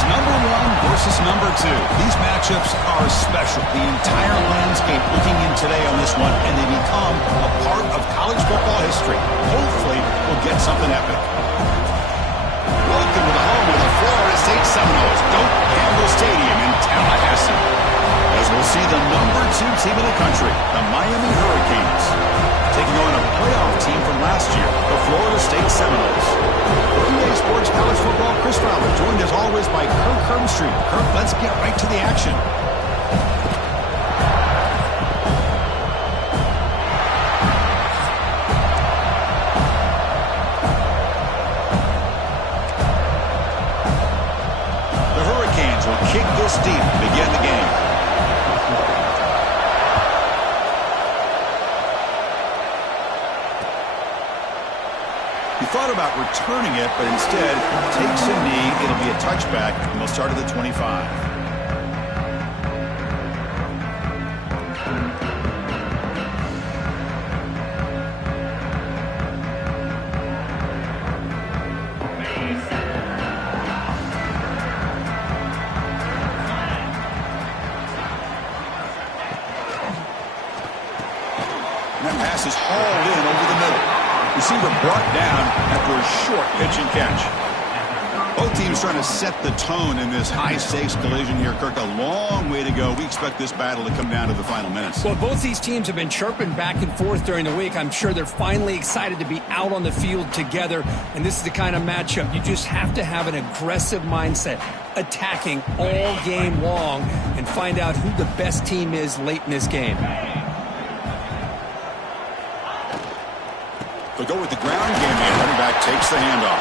It's number one versus number two. These matchups are special. The entire landscape looking in today on this one, and they become a part of college football history. Hopefully, we'll get something epic. Welcome to the home of the Florida State Seminoles, Doak Campbell Stadium in Tallahassee. As we'll see the number two team in the country, the Miami Hurricanes, taking on a playoff team from last year, the Florida State Seminoles. For EA Sports College Football, Chris Fowler, joined as always by Kirk Hermstreet. Kirk, let's get right to the action. The Hurricanes will kick this deep to begin the game. He thought about returning it, but instead takes a knee. It'll be a touchback, and they'll start at the 25. And that pass is hauled in over the middle. Receiver brought down after a short pitch and catch. Both teams trying to set the tone in this high-stakes collision here. Kirk, a long way to go. We expect this battle to come down to the final minutes. Well, both these teams have been chirping back and forth during the week. I'm sure they're finally excited to be out on the field together, and this is the kind of matchup you just have to have an aggressive mindset, attacking all game long, and find out who the best team is late in this game. They'll go with the ground game here. Running back takes the handoff.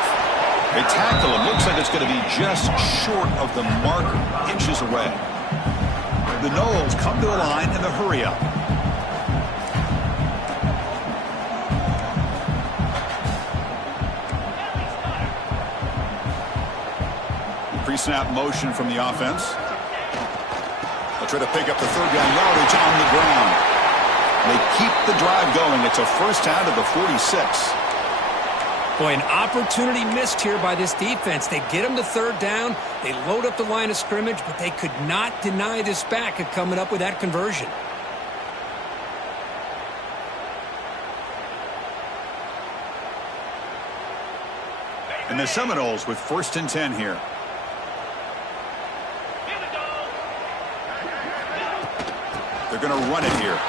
They tackle him. Looks like it's going to be just short of the marker, inches away. The Noles come to the line in the hurry up. Pre-snap motion from the offense. They'll try to pick up the third down yardage on the ground. They keep the drive going. It's a first down to the 46. Boy, an opportunity missed here by this defense. They get them to third down. They load up the line of scrimmage, but they could not deny this back at coming up with that conversion. And the Seminoles with 1st and 10 here. They're going to run it here.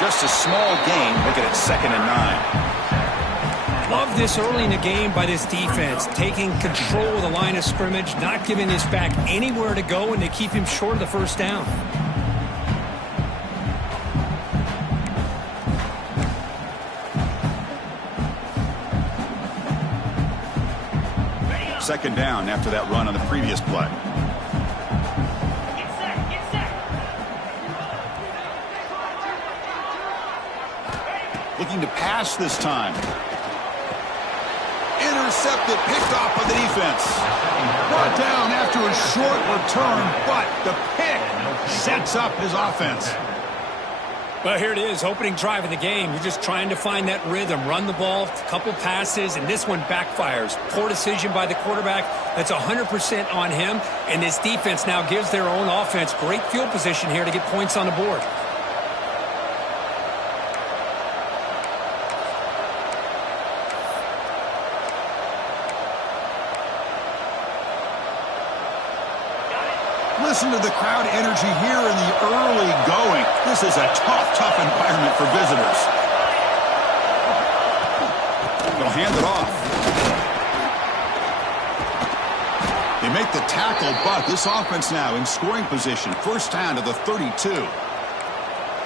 Just a small gain. Looking at 2nd and 9. Love this early in the game by this defense, taking control of the line of scrimmage, not giving this back anywhere to go, and they keep him short of the first down. Second down after that run on the previous play. Looking to pass this time. Intercepted, picked off by the defense. Brought down after a short return, but the pick sets up his offense. Well, here it is, opening drive of the game. You're just trying to find that rhythm, run the ball, a couple passes, and this one backfires. Poor decision by the quarterback. That's 100% on him, and this defense now gives their own offense great field position here to get points on the board. Listen to the crowd energy here in the early going. This is a tough environment for visitors. They'll hand it off. They make the tackle, but this offense now in scoring position. First down to the 32.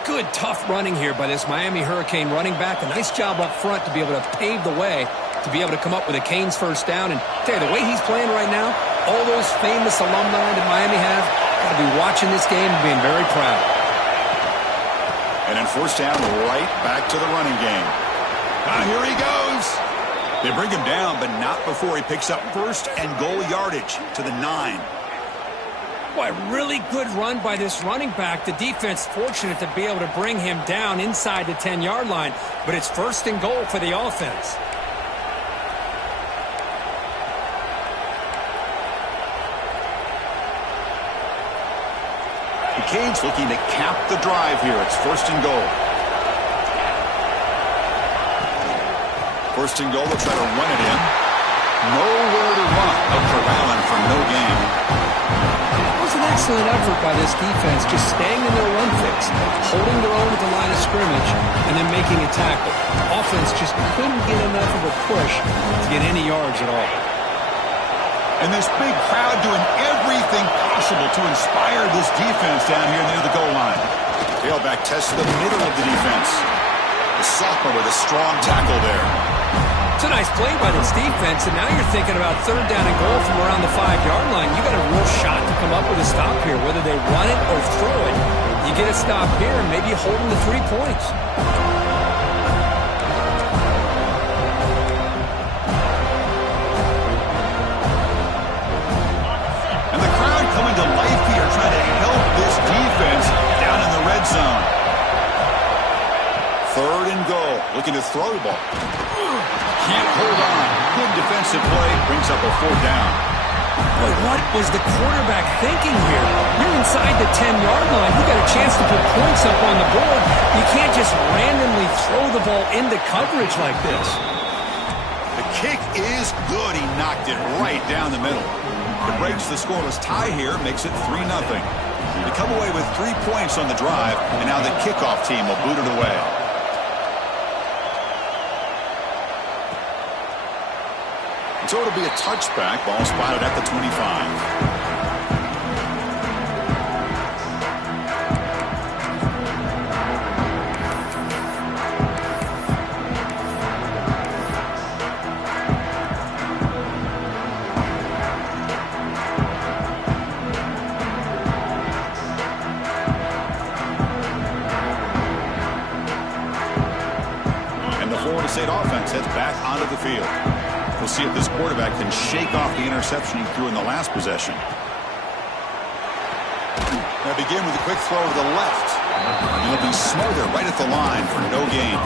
Good, tough running here by this Miami Hurricane running back. A nice job up front to be able to pave the way to be able to come up with a Canes first down. And tell you, the way he's playing right now, all those famous alumni that Miami have got to be watching this game and being very proud. And then first down, right back to the running game. Here he goes. They bring him down, but not before he picks up first and goal yardage to the 9. Boy, really good run by this running back. The defense fortunate to be able to bring him down inside the 10-yard line, but it's first and goal for the offense. cage looking to cap the drive here. It's 1st and goal. 1st and goal. They'll try to run it in. Nowhere to run. Up for Allen for no gain. It was an excellent effort by this defense, just staying in their run fix, holding their own at the line of scrimmage, and then making a tackle. Offense just couldn't get enough of a push to get any yards at all. And this big crowd doing everything possible to inspire this defense down here near the goal line. Tailback tests the middle of the defense. The sophomore with a strong tackle there. It's a nice play by this defense, and now you're thinking about 3rd down and goal from around the 5-yard line. You got a real shot to come up with a stop here, whether they run it or throw it. You get a stop here and maybe hold them to 3 points. And the crowd coming to life here, trying to help this defense down in the red zone. 3rd and goal, looking to throw the ball. Can't hold on. Good defensive play, brings up a 4th down. Boy, what was the quarterback thinking here? You're inside the 10-yard line. You got a chance to put points up on the board. You can't just randomly throw the ball into coverage like this. The kick is good. He knocked it right down the middle. It breaks the scoreless tie here, makes it 3-0. They come away with 3 points on the drive, and now the kickoff team will boot it away. So it'll be a touchback. Ball spotted at the 25. And the Florida State offense heads back onto the field. We'll see if this quarterback can shake off the interception he threw in the last possession. Now begin with a quick throw to the left. And he'll be smothered right at the line for no gain.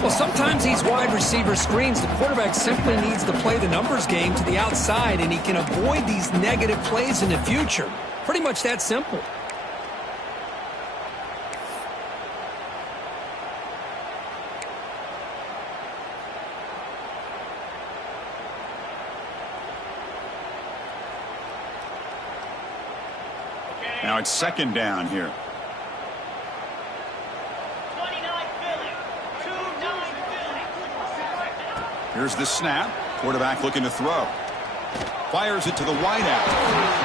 Well, sometimes these wide receiver screens, the quarterback simply needs to play the numbers game to the outside, and he can avoid these negative plays in the future. Pretty much that simple. Now it's 2nd down here. Here's the snap. Quarterback looking to throw. Fires it to the wideout.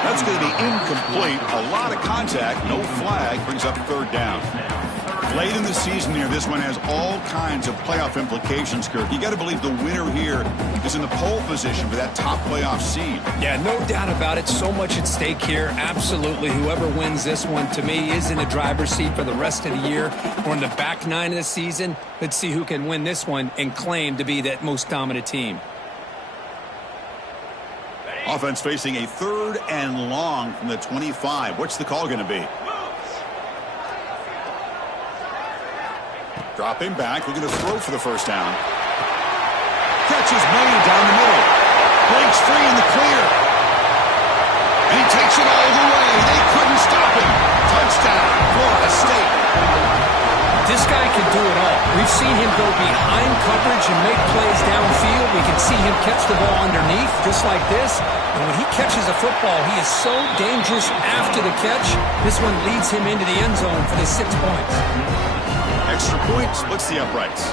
That's going to be incomplete. A lot of contact. No flag. Brings up 3rd down. Late in the season here, this one has all kinds of playoff implications, Kirk. You got to believe the winner here is in the pole position for that top playoff seed. Yeah, no doubt about it. So much at stake here. Absolutely. Whoever wins this one, to me, is in the driver's seat for the rest of the year. Or in the back 9 of the season. Let's see who can win this one and claim to be that most dominant team. Offense facing a 3rd and long from the 25. What's the call going to be? Dropping back, looking to throw for the 1st down. Catch is made down the middle. Breaks free in the clear. And he takes it all the way. They couldn't stop him. Touchdown, Florida State. This guy can do it all. We've seen him go behind coverage and make plays downfield. We can see him catch the ball underneath, just like this. And when he catches a football, he is so dangerous after the catch. This one leads him into the end zone for the 6 points. Extra point splits the uprights.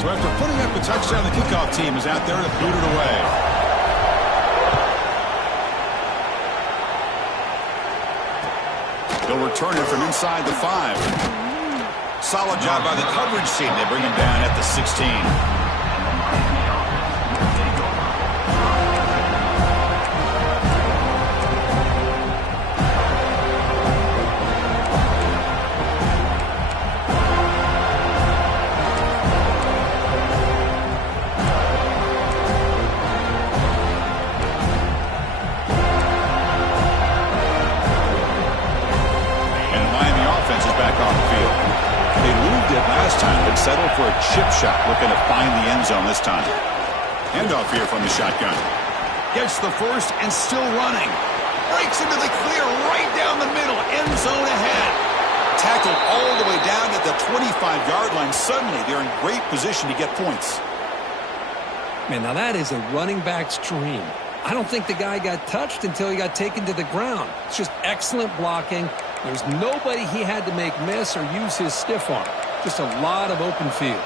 So after putting up the touchdown, the kickoff team is out there to boot it away. They'll return it from inside the 5. Solid job by the coverage team. They bring him down at the 16. Settle for a chip shot, looking to find the end zone this time. Handoff here from the shotgun. Gets the first and still running. Breaks into the clear right down the middle. End zone ahead. Tackled all the way down at the 25-yard line. Suddenly, they're in great position to get points. Man, now that is a running back's dream. I don't think the guy got touched until he got taken to the ground. It's just excellent blocking. There's nobody he had to make miss or use his stiff arm. Just a lot of open field.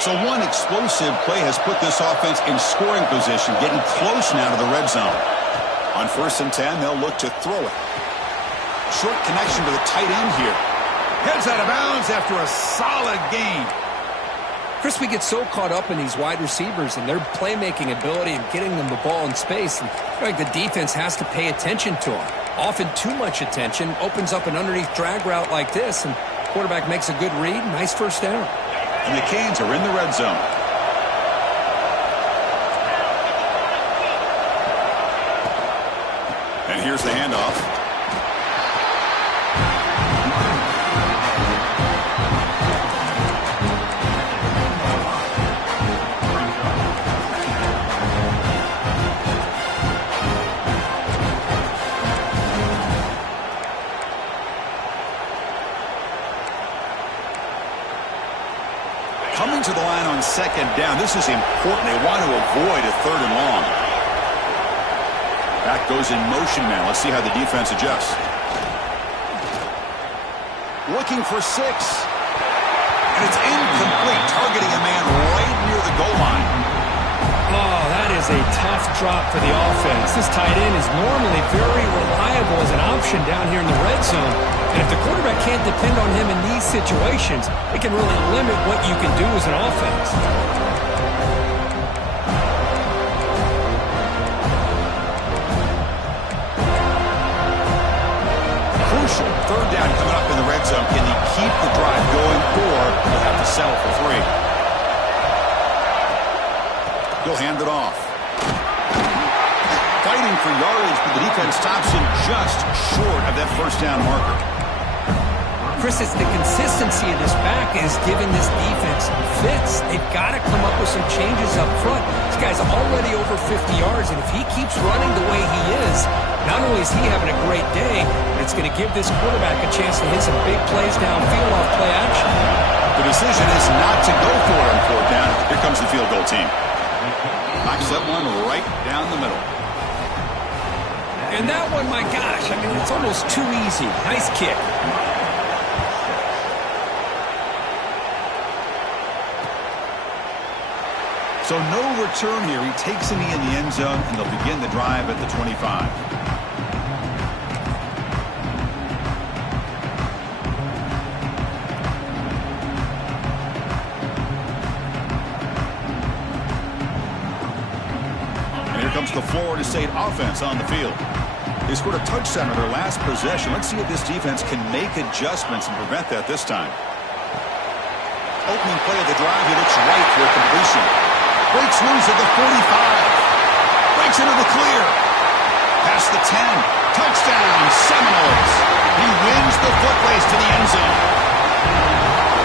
So one explosive play has put this offense in scoring position, getting close now to the red zone. On 1st and 10, they'll look to throw it. Short connection to the tight end here. Heads out of bounds after a solid gain. Chris, we get so caught up in these wide receivers and their playmaking ability and getting them the ball in space. And I think the defense has to pay attention to them. Often too much attention opens up an underneath drag route like this, and quarterback makes a good read. Nice first down. And the Canes are in the red zone. And here's the handoff. Coming to the line on 2nd down. This is important. They want to avoid a 3rd and long. Back goes in motion now. Let's see how the defense adjusts. Looking for 6. And it's incomplete. Targeting a man right near the goal line. Oh, that is a tough drop for the offense. This tight end is normally very reliable as an option down here in the red zone. And if the quarterback can't depend on him in these situations, it can really limit what you can do as an offense. Crucial 3rd down coming up in the red zone. Can they keep the drive going, or they'll have to settle for 3? He'll hand it off. Fighting for yardage, but the defense stops him just short of that 1st down marker. Chris, it's the consistency of this back is giving this defense fits. They've got to come up with some changes up front. This guy's already over 50 yards, and if he keeps running the way he is, not only is he having a great day, but it's going to give this quarterback a chance to hit some big plays downfield off play action. The decision is not to go for it on 4th down. Here comes the field goal team. Knocks that one right down the middle. And that one, my gosh, I mean, it's almost too easy. Nice kick. So no return here. He takes a knee in the end zone, and they'll begin the drive at the 25. And here comes the Florida State offense on the field. They scored a touchdown on their last possession. Let's see if this defense can make adjustments and prevent that this time. Opening play of the drive, he looks right for a completion. Breaks loose at the 45. Breaks into the clear. Past the 10. Touchdown, Seminoles. He wins the foot race to the end zone.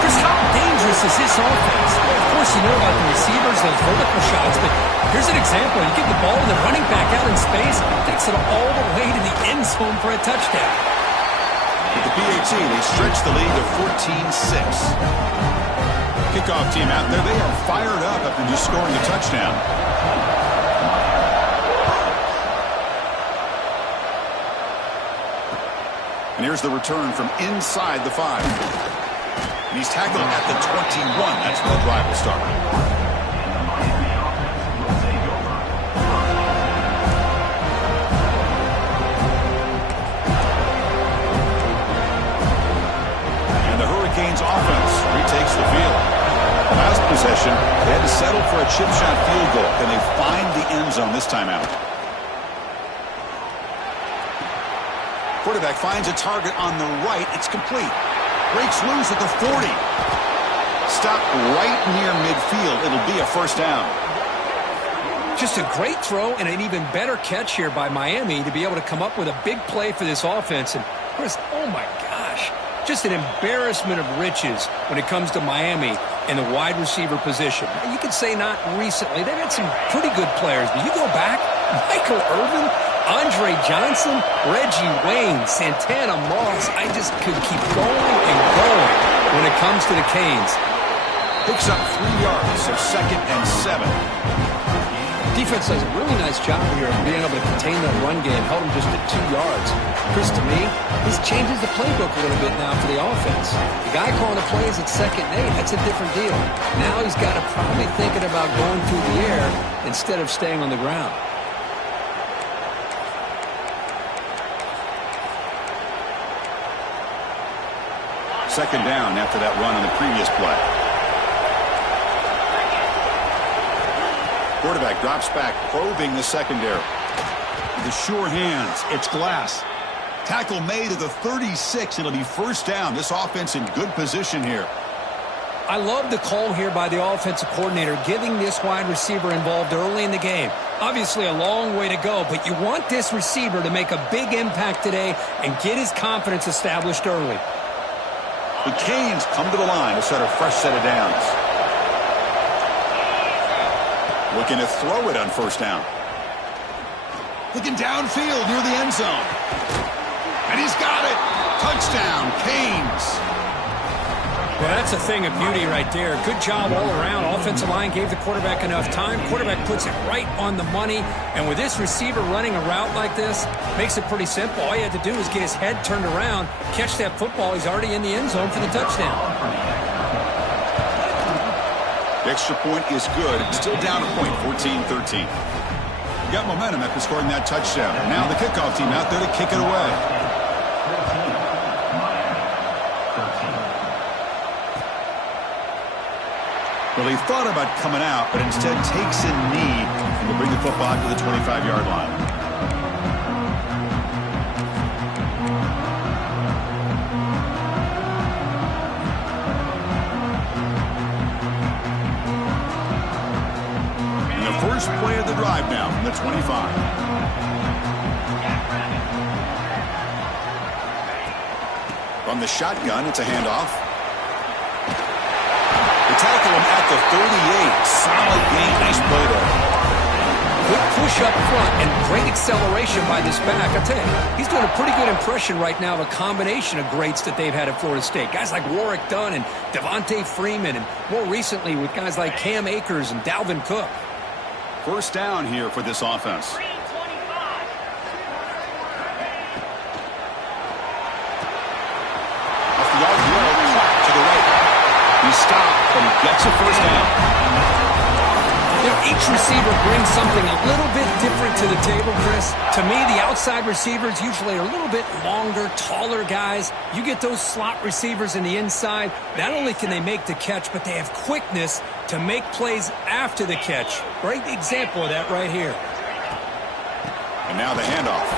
Chris, how dangerous is this offense? Well, of course, you know about the receivers, those vertical shots, but here's an example. You get the ball and the running back out in space, takes it all the way to the end zone for a touchdown. With the PAT, they stretch the lead to 14-6. Kickoff team out there, they are fired up after just scoring a touchdown. And here's the return from inside the 5. And he's tackled at the 21. That's where the drive will start. And the Hurricanes offense retakes the field. Last possession, they had to settle for a chip shot field goal. Can they find the end zone this time out? Quarterback finds a target on the right. It's complete. Breaks loose at the 40. Stopped right near midfield. It'll be a 1st down. Just a great throw and an even better catch here by Miami to be able to come up with a big play for this offense. And Chris, oh my gosh, Just an embarrassment of riches when it comes to Miami in the wide receiver position. You could say not recently. They've had some pretty good players, but you go back, Michael Irvin, Andre Johnson, Reggie Wayne, Santana Moss. I just could keep going and going when it comes to the Canes. Picks up 3 yards, so 2nd and 7. Defense does a really nice job here of being able to contain that run game, held him just at 2 yards. Chris, to me, this changes the playbook a little bit now for the offense. The guy calling the plays at 2nd and 8, that's a different deal. Now he's got to probably thinking about going through the air instead of staying on the ground. Second down after that run on the previous play. Quarterback drops back, probing the secondary. With the sure hands, it's Glass. Tackle made at the 36. It'll be first down. This offense in good position here. I love the call here by the offensive coordinator, getting this wide receiver involved early in the game. Obviously a long way to go, but you want this receiver to make a big impact today and get his confidence established early. The Canes come to the line to start a fresh set of downs. Looking to throw it on first down. Looking downfield near the end zone. And he's got it. Touchdown, Canes. Well, that's a thing of beauty right there. Good job all around. Offensive line gave the quarterback enough time. Quarterback puts it right on the money. And with this receiver running a route like this, makes it pretty simple. All you had to do is get his head turned around, catch that football. He's already in the end zone for the touchdown. The extra point is good. It's still down a point, 14-13. You got momentum after scoring that touchdown. Now the kickoff team out there to kick it away. Well, he thought about coming out, but instead takes a knee and will bring the football to the 25-yard line. First play of the drive now from the 25. From the shotgun, it's a handoff. They tackle him at the 38. Solid gain. Nice play there. Good push up front and great acceleration by this back. I tell you, he's doing a pretty good impression right now of a combination of greats that they've had at Florida State. Guys like Warwick Dunn and Devontae Freeman, and more recently with guys like Cam Akers and Dalvin Cook. First down here for this offense. Off the yard row, clock to the right. He stopped, but he gets a first down. You know, each receiver brings something a little bit different to the table, Chris. To me, the outside receivers usually are a little bit longer, taller guys. You get those slot receivers in the inside, not only can they make the catch, but they have quickness to make plays after the catch. Great example of that right here. And now the handoff.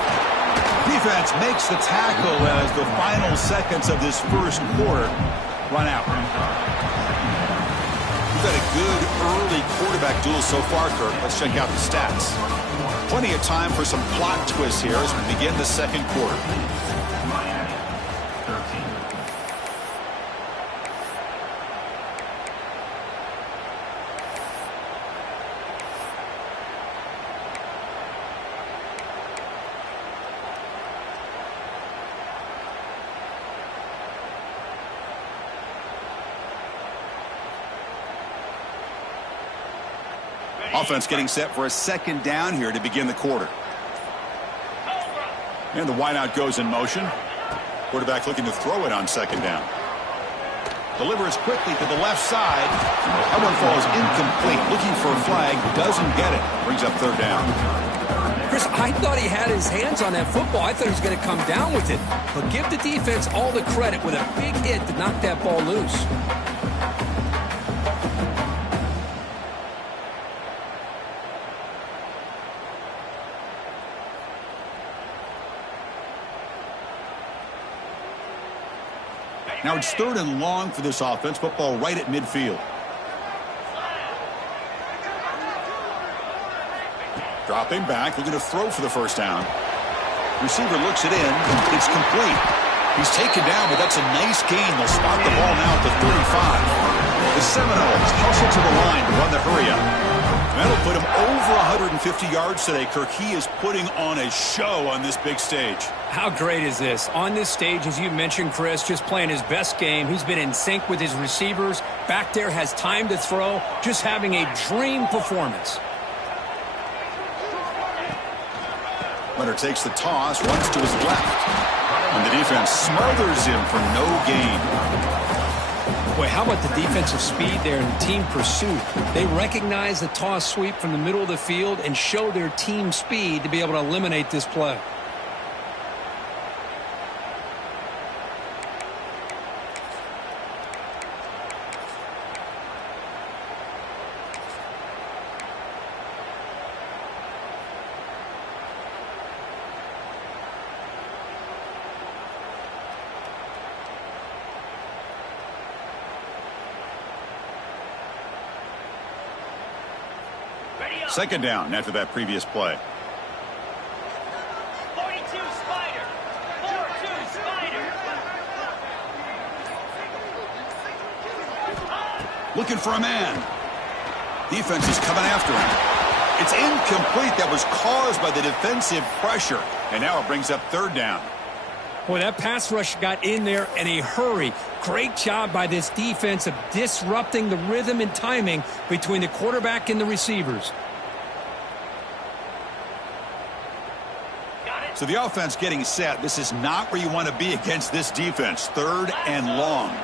Defense makes the tackle as the final seconds of this first quarter run out. We've got a good early quarterback duel so far, Kirk. Let's check out the stats. Plenty of time for some plot twists here as we begin the second quarter. Offense getting set for a second down here to begin the quarter. And the wideout goes in motion. Quarterback looking to throw it on second down. Delivers quickly to the left side. That one falls incomplete. Looking for a flag. Doesn't get it. Brings up third down. Chris, I thought he had his hands on that football. I thought he was going to come down with it. But give the defense all the credit with a big hit to knock that ball loose. Now it's third and long for this offense. Football right at midfield. Dropping back, looking to throw for the first down. Receiver looks it in. It's complete. He's taken down, but that's a nice gain. They'll spot the ball now at the 35. The Seminoles hustle to the line to run the hurry-up. That'll put him over 150 yards today, Kirk. He is putting on a show on this big stage. How great is this? On this stage, as you mentioned, Chris, just playing his best game. He's been in sync with his receivers. Back there, has time to throw. Just having a dream performance. Leonard takes the toss, runs to his left. And the defense smothers him for no gain. Boy, how about the defensive speed there and team pursuit? They recognize the toss sweep from the middle of the field and show their team speed to be able to eliminate this play. Second down after that previous play. 42 Spider. 4-2 Spider. Looking for a man. Defense is coming after him. It's incomplete. That was caused by the defensive pressure. And now it brings up third down. Boy, that pass rush got in there in a hurry. Great job by this defense of disrupting the rhythm and timing between the quarterback and the receivers. So the offense getting set. This is not where you want to be against this defense. Third and long.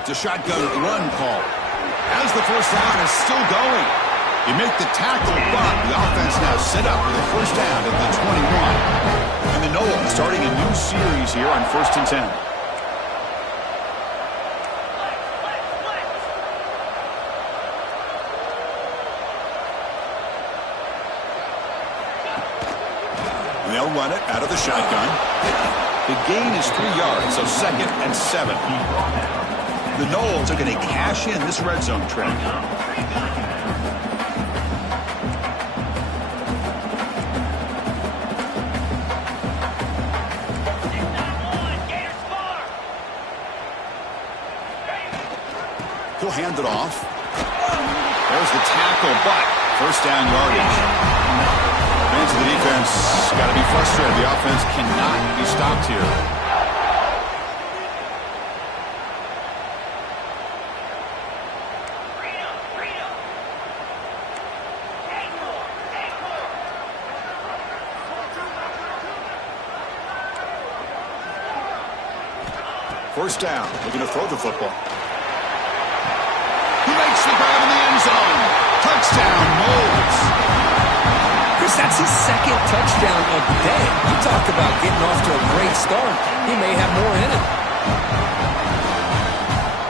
It's a shotgun run call. As the first down is still going. You make the tackle, but the offense now set up with a first down at the 21. And the Noles starting a new series here on 1st and 10. They'll run it out of the shotgun. The gain is 3 yards, so 2nd and 7. The Noles are going to cash in this red zone trap. He'll hand it off. There's the tackle, but first down yardage. Fans of the defense got to be frustrated. The offense cannot be stopped here. First down, looking to throw the football. He makes the grab in the end zone. Touchdown, Noles. That's his second touchdown of the day. You talk about getting off to a great start. He may have more in it.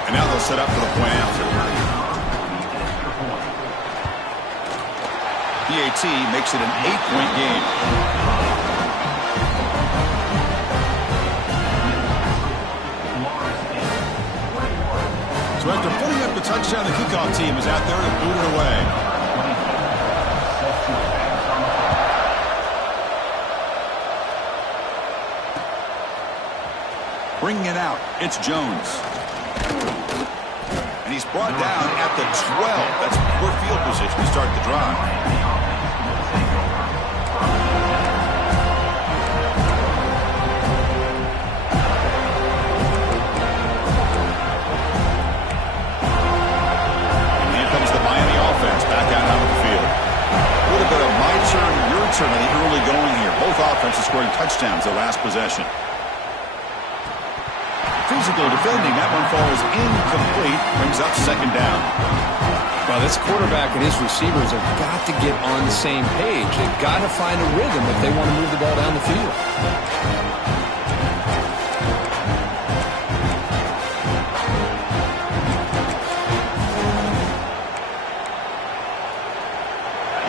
And now they'll set up for the point after. PAT makes it an 8-point game. So after putting up the touchdown, the kickoff team is out there to boot it away. Bringing it out, it's Jones. And he's brought down at the 12. That's poor field position to start the drive. And here comes the Miami offense back out onto the field. A little bit of my turn, your turn in the early going here. Both offenses scoring touchdowns their last possession. Physical defending. That one falls incomplete. Brings up second down. Well, this quarterback and his receivers have got to get on the same page. They've got to find a rhythm if they want to move the ball down the field.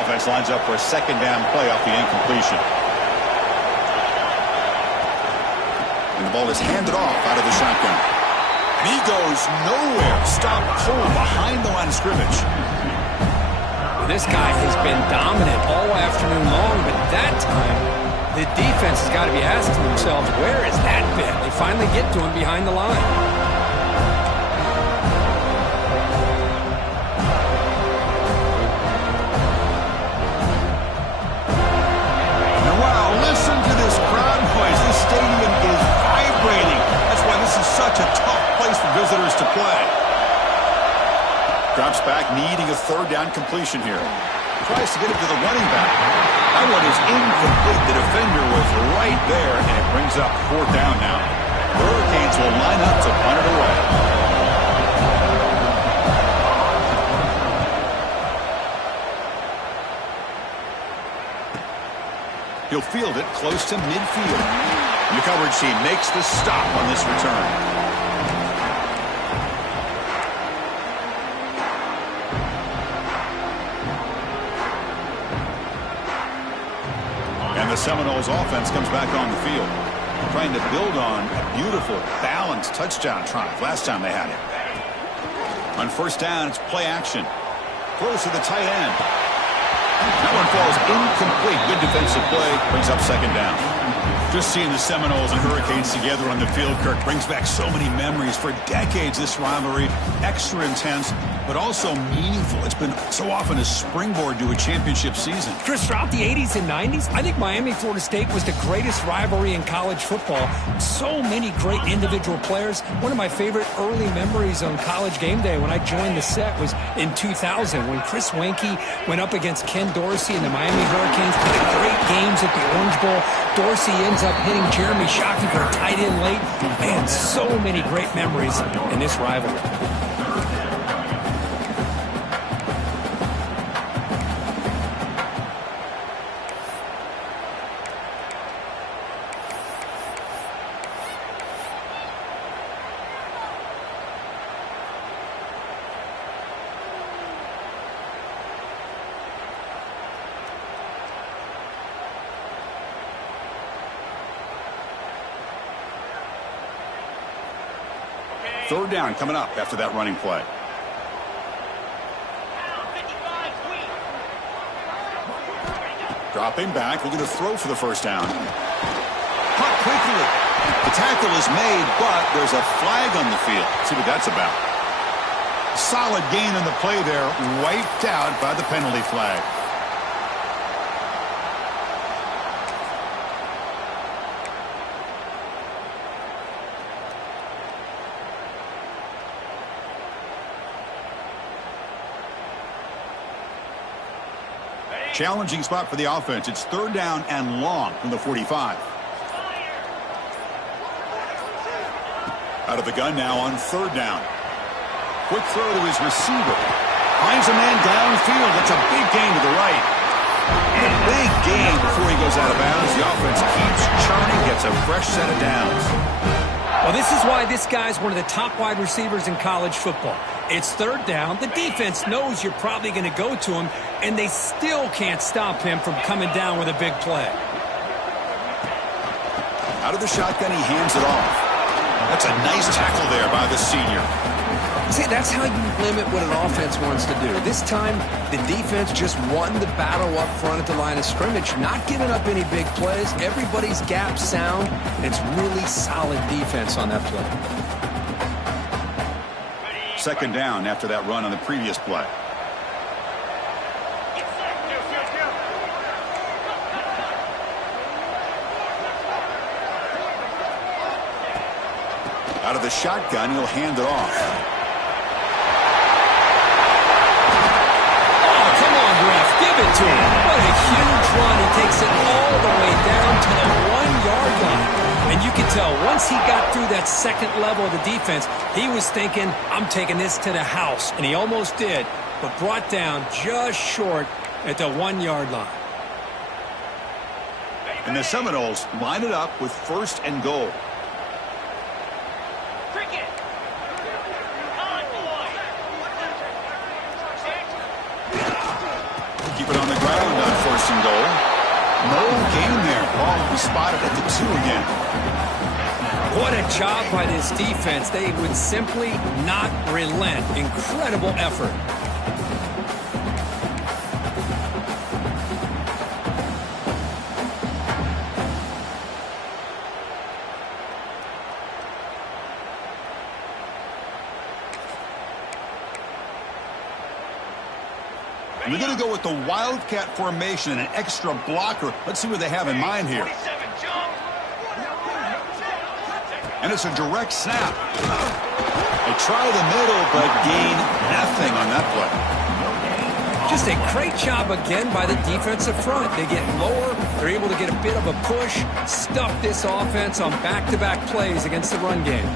Offense lines up for a second down play off the incompletion. And the ball is handed off out of the shotgun. And he goes nowhere. Stop cold behind the line of scrimmage. This guy has been dominant all afternoon long, but that time, the defense has got to be asking themselves, where is that bit? They finally get to him behind the line. Now, wow, listen to this crowd noise. This stadium is vibrating. That's why this is such a tough place for visitors to play. Drops back, needing a third down completion here. Tries to get it to the running back. That one is incomplete. The defender was right there, and it brings up fourth down now. Hurricanes will line up to punt it away. He'll field it close to midfield. The coverage team makes the stop on this return. And the Seminoles offense comes back on the field, trying to build on a beautiful, balanced touchdown drive last time they had it. On first down, it's play action. Throws to the tight end. That one falls incomplete. Good defensive play. Brings up second down. Just seeing the Seminoles and Hurricanes together on the field, Kirk, brings back so many memories. For decades, this rivalry, extra intense, but also meaningful. It's been so often a springboard to a championship season. Chris, throughout the 80s and 90s, I think Miami-Florida State was the greatest rivalry in college football. So many great individual players. One of my favorite early memories on College Game Day when I joined the set was in 2000 when Chris Weinke went up against Ken Dorsey and the Miami Hurricanes. Played great games at the Orange Bowl. Dorsey ends up hitting Jeremy Shockey for a tight end late. Man, so many great memories in this rivalry. Third down coming up after that running play. Dropping back, looking to throw for the first down. Caught quickly. The tackle is made, but there's a flag on the field. See what that's about. Solid gain on the play there, wiped out by the penalty flag. Challenging spot for the offense. It's third down and long from the 45. Out of the gun now on third down. Quick throw to his receiver. Finds a man downfield. That's a big gain to the right. A big gain before he goes out of bounds. The offense keeps churning, gets a fresh set of downs. Well, this is why this guy's one of the top wide receivers in college football. It's third down. The defense knows you're probably going to go to him, and they still can't stop him from coming down with a big play. Out of the shotgun, he hands it off. That's a nice tackle there by the senior. See, that's how you limit what an offense wants to do. This time, the defense just won the battle up front at the line of scrimmage, not giving up any big plays. Everybody's gap sound, and it's really solid defense on that play. Second down after that run on the previous play. Out of the shotgun, he'll hand it off. Oh, come on, ref. Give it to him. What a huge run. He takes it all the way down to the 1-yard line. And you can tell once he got through that second level of the defense, he was thinking, I'm taking this to the house. And he almost did, but brought down just short at the 1-yard line. And the Seminoles line it up with first and goal. Keep it on the ground on first and goal. No gain there. Ball will be spotted at the 2 again. What a job by this defense. They would simply not relent. Incredible effort. And they're going to go with the Wildcat formation and an extra blocker. Let's see what they have in mind here. 47 jump. And it's a direct snap. They try the middle, but gain nothing on that play. Just a great job again by the defensive front. They get lower. They're able to get a bit of a push, stuff this offense on back-to-back plays against the run game.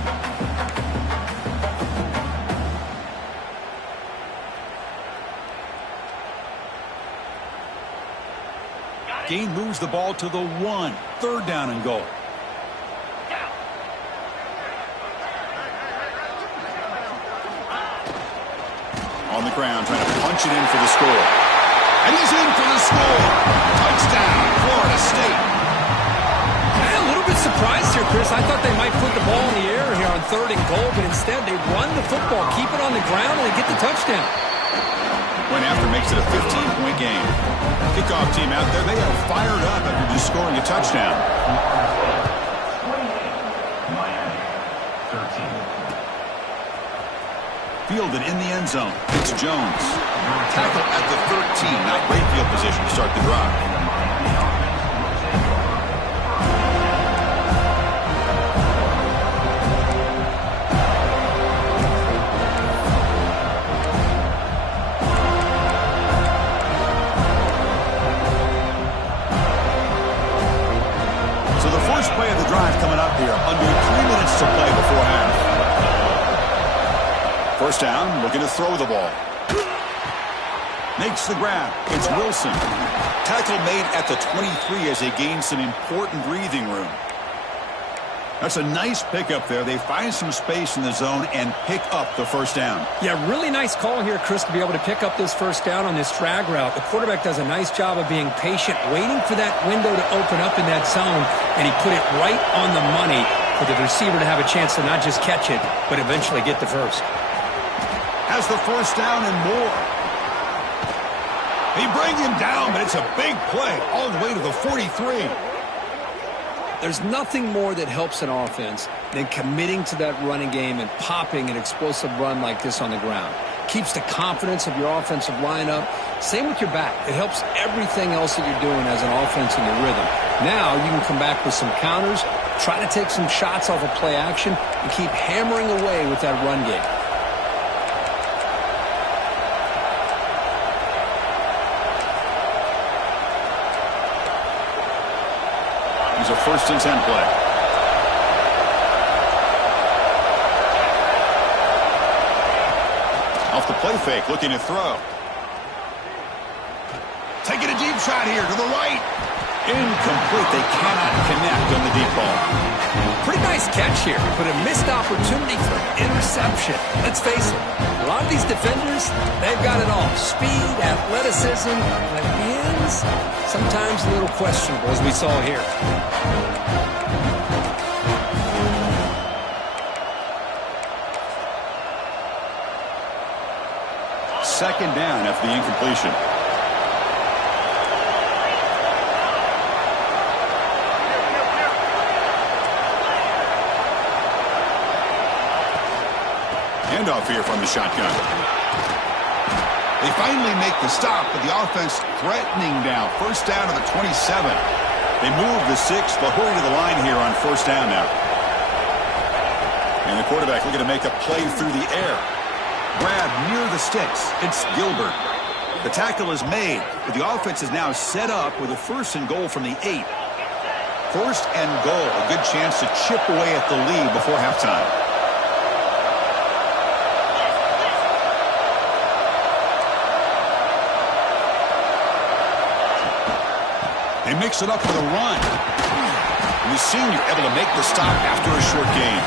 Gain moves the ball to the 1. Third down and goal. On the ground, trying to punch it in for the score. And he's in for the score. Touchdown, Florida State. A little bit surprised here, Chris. I thought they might put the ball in the air here on 3rd and goal, but instead they run the football, keep it on the ground, and they get the touchdown. Point after makes it a 15-point game. Kickoff team out there, they are fired up after just scoring a touchdown. Fielded in the end zone. It's Jones. Tackle at the 13. Not great field position to start the drive. So the first play of the drive coming up here. Under 3 minutes to play before half. First down, looking to throw the ball. Makes the grab. It's Wilson. Tackle made at the 23 as they gain some important breathing room. That's a nice pickup there. They find some space in the zone and pick up the first down. Yeah, really nice call here, Chris, to be able to pick up this first down on this drag route. The quarterback does a nice job of being patient, waiting for that window to open up in that zone, and he put it right on the money for the receiver to have a chance to not just catch it, but eventually get the first. Has the first down and more. They bring him down, but it's a big play all the way to the 43. There's nothing more that helps an offense than committing to that running game and popping an explosive run like this on the ground. Keeps the confidence of your offensive lineup. Same with your back. It helps everything else that you're doing as an offense in your rhythm. Now you can come back with some counters, try to take some shots off of play action, and keep hammering away with that run game. It's a 1st and 10 play. Off the play fake, looking to throw. Taking a deep shot here to the right. Incomplete. They cannot connect on the deep ball. Pretty nice catch here, but a missed opportunity for an interception. Let's face it, a lot of these defenders, they've got it all. Speed, athleticism, but hands, sometimes a little questionable, as we saw here. Second down after the incompletion. Handoff here from the shotgun. They finally make the stop, but the offense threatening down. First down to the 27. They move the 6. They'll hurry to the line here on first down now. And the quarterback looking to make a play through the air. Grab near the sticks. It's Gilbert. The tackle is made, but the offense is now set up with a 1st and goal from the 8. 1st and goal. A good chance to chip away at the lead before halftime. They mix it up with a run. And the senior able to make the stop after a short gain.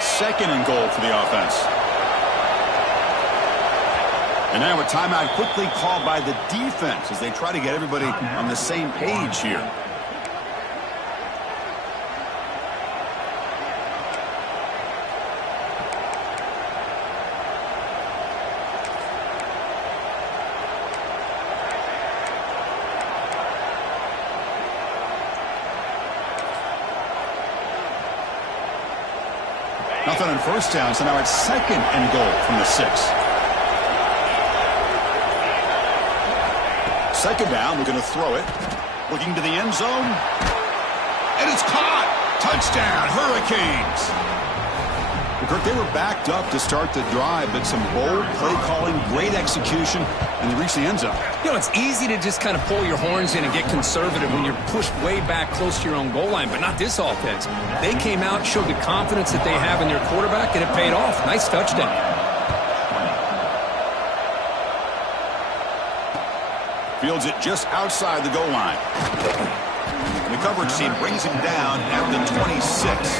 Second and goal for the offense. And now a timeout quickly called by the defense as they try to get everybody on the same page here. Nothing on first down, so now it's 2nd and goal from the 6. 2nd down, we're going to throw it. Looking to the end zone. And it's caught. Touchdown, Hurricanes. Kirk, they were backed up to start the drive, but some bold play calling, great execution, and they reached the end zone. You know, it's easy to just kind of pull your horns in and get conservative when you're pushed way back close to your own goal line, but not this offense. They came out, showed the confidence that they have in their quarterback, and it paid off. Nice touchdown. Fields it just outside the goal line. And the coverage team brings him down at the 26.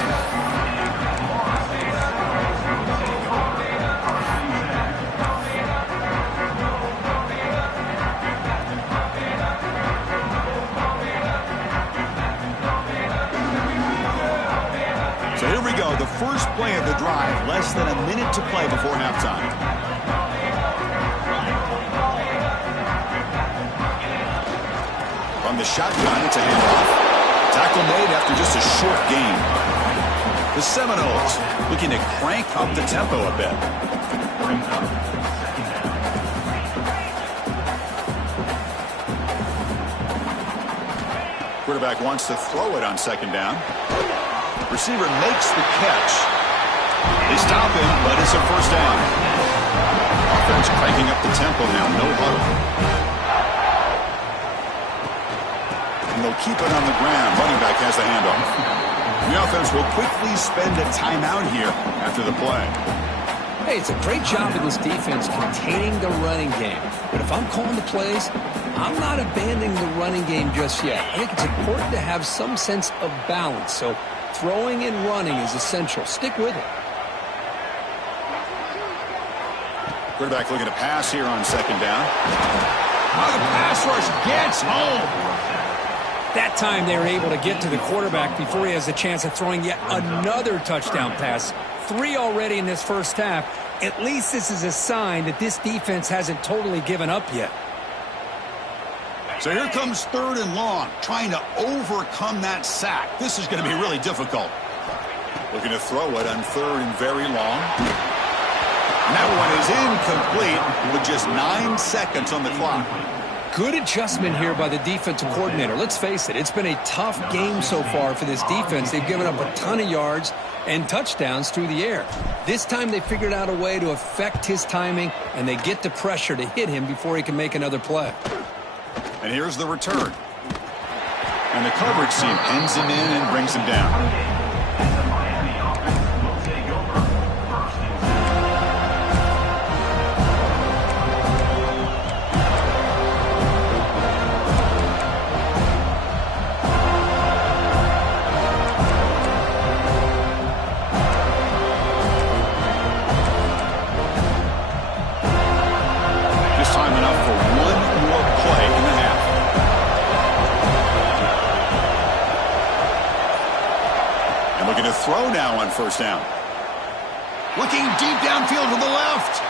So here we go, the first play of the drive, less than a minute to play before halftime. From the shotgun, it's a handoff. Tackle made after just a short gain. The Seminoles looking to crank up the tempo a bit. Quarterback wants to throw it on 2nd down. Receiver makes the catch. They stop him, but it's a first down. Offense cranking up the tempo now, no huddle. And they'll keep it on the ground. Running back has the handoff. The offense will quickly spend a timeout here after the play. Hey, it's a great job of this defense containing the running game. But if I'm calling the plays, I'm not abandoning the running game just yet. I think it's important to have some sense of balance. So throwing and running is essential. Stick with it. Quarterback looking to pass here on 2nd down. Oh, the pass rush gets home. That time they were able to get to the quarterback before he has a chance of throwing yet another touchdown pass. 3 already in this first half. At least this is a sign that this defense hasn't totally given up yet. So here comes 3rd and long, trying to overcome that sack. This is going to be really difficult. Looking to throw it on 3rd and very long. And that one is incomplete with just 9 seconds on the clock. Good adjustment here by the defensive coordinator. Let's face it, it's been a tough game so far for this defense. They've given up a ton of yards and touchdowns through the air. This time they figured out a way to affect his timing, and they get the pressure to hit him before he can make another play. And here's the return. And the coverage team ends him in and brings him down. Throw now on 1st down. Looking deep downfield to the left.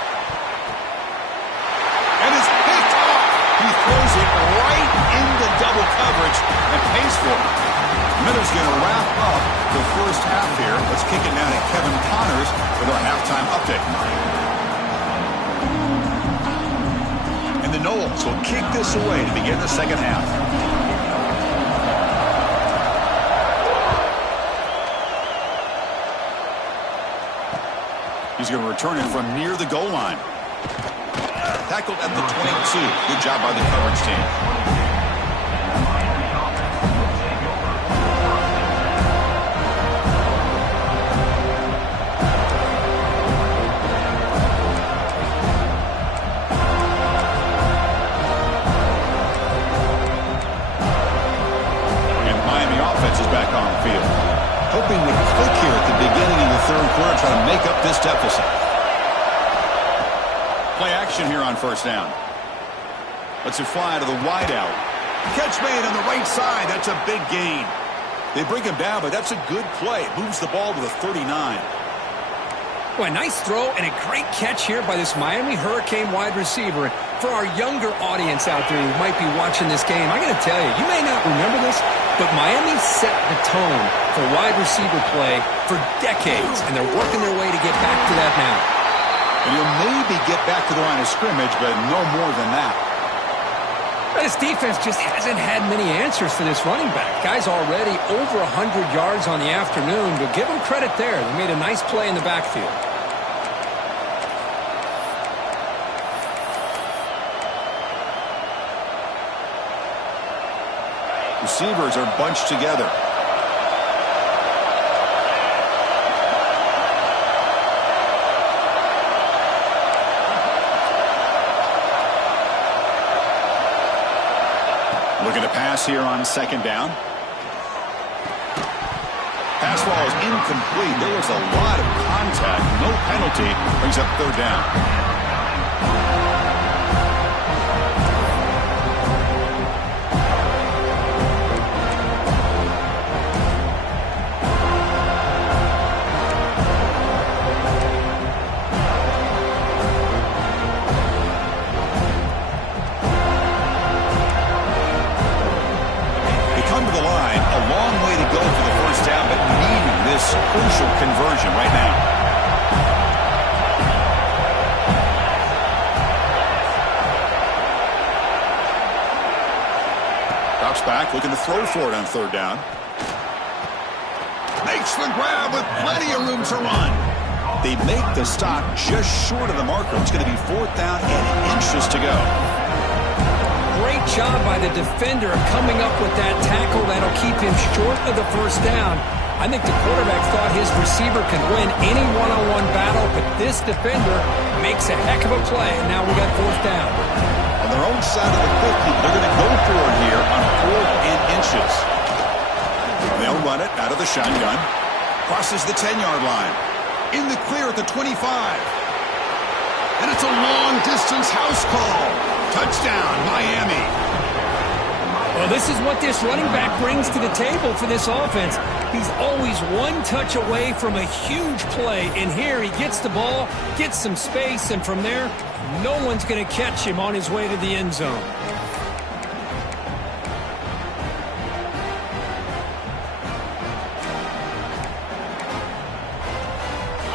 And it's picked off. He throws it right into double coverage and pays for it. Miller's going to wrap up the first half here. Let's kick it now to Kevin Connors with our halftime update. And the Noles will kick this away to begin the second half. He's going to return it from near the goal line. Tackled at the 22. Good job by the coverage team. And the Miami offense is back on the field. Hoping to click here at the beginning of the 3rd quarter, trying to make up this deficit. Play action here on 1st down. Let's it fly to the wideout. Catch made on the right side. That's a big gain. They bring him down, but that's a good play. Moves the ball to the 39. Well, a nice throw and a great catch here by this Miami Hurricane wide receiver. For our younger audience out there who might be watching this game, I'm going to tell you, you may not remember this, but Miami set the tone for wide receiver play for decades, and they're working their way to get back to that now. And you'll maybe get back to the line of scrimmage, but no more than that. This defense just hasn't had many answers for this running back. Guy's already over 100 yards on the afternoon, but give him credit there. They made a nice play in the backfield. Receivers are bunched together. Looking to pass here on second down. Pass ball is incomplete. There was a lot of contact. No penalty. Brings up third down. Crucial conversion right now. Drops back, looking to throw for it on third down. Makes the grab with plenty of room to run. They make the stop just short of the marker. It's going to be fourth down and inches to go. Great job by the defender coming up with that tackle that'll keep him short of the first down. I think the quarterback thought his receiver could win any one-on-one battle, but this defender makes a heck of a play, and now we got fourth down. On their own side of the 50, they're going to go for it here on fourth and inches. They'll run it out of the shotgun. Crosses the 10-yard line. In the clear at the 25. And it's a long-distance house call. Touchdown, Miami. Well, this is what this running back brings to the table for this offense. He's always one touch away from a huge play, and here he gets the ball, gets some space, and from there, no one's going to catch him on his way to the end zone.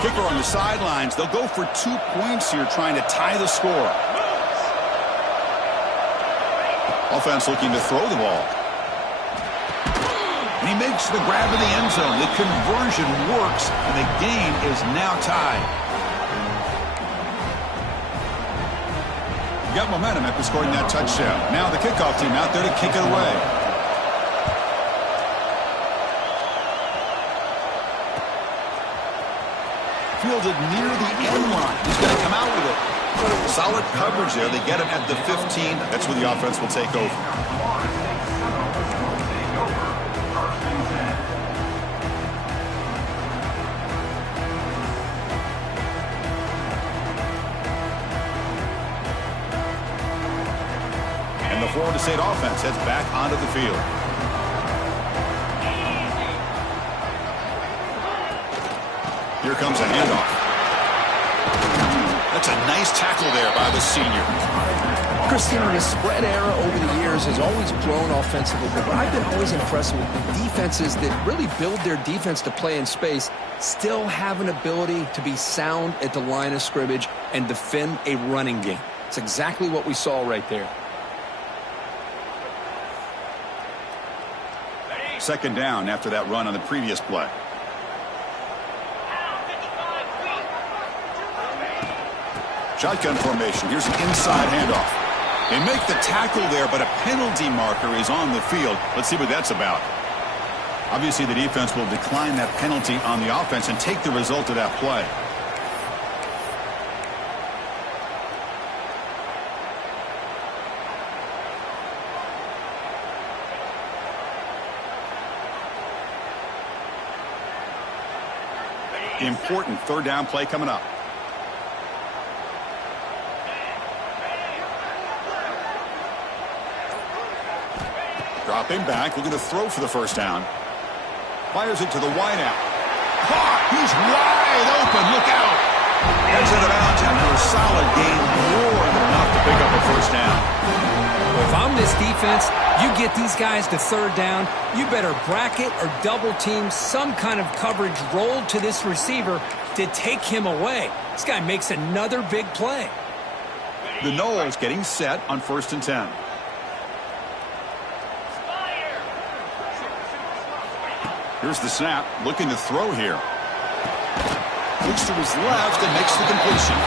Kicker on the sidelines. They'll go for 2 points here, trying to tie the score. Offense looking to throw the ball. And he makes the grab in the end zone. The conversion works, and the game is now tied. Got momentum after scoring that touchdown. Now the kickoff team out there to kick it away. Fielded near the end line. He's going to come out with it. Solid coverage there. They get him at the 15. That's where the offense will take over. And the Florida State offense heads back onto the field. Here comes a handoff. That's a nice tackle there by the senior. Christine, the spread era over the years has always grown offensively, but I've been always impressed with the defenses that really build their defense to play in space, still have an ability to be sound at the line of scrimmage and defend a running game. It's exactly what we saw right there. Second down after that run on the previous play. Shotgun formation. Here's an inside handoff. They make the tackle there, but a penalty marker is on the field. Let's see what that's about. Obviously, the defense will decline that penalty on the offense and take the result of that play. Important third down play coming up. Dropping back, looking to throw for the first down. Fires it to the wideout. Caught! He's wide open. Look out! Heads out of bounds after a solid gain, more than enough to pick up a first down. If I'm this defense, you get these guys to third down, you better bracket or double team some kind of coverage rolled to this receiver to take him away. This guy makes another big play. The Noles getting set on 1st and 10. Here's the snap, looking to throw here. Looks to his left and makes the completion.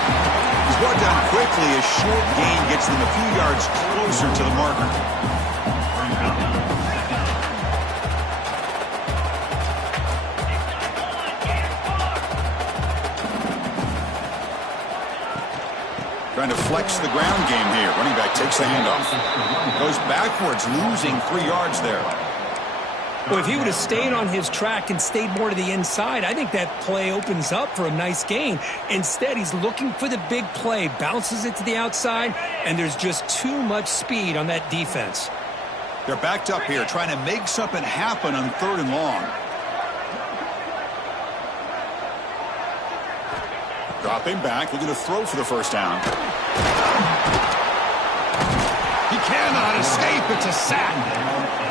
He's brought down quickly. A short gain gets them a few yards closer to the marker. Trying to flex the ground game here. Running back takes the handoff. Goes backwards, losing 3 yards there. Well, if he would have stayed on his track and stayed more to the inside, I think that play opens up for a nice gain. Instead, he's looking for the big play, bounces it to the outside, and there's just too much speed on that defense. They're backed up here, trying to make something happen on 3rd and long. Dropping back, looking to throw for the first down. He cannot escape. It's a sack.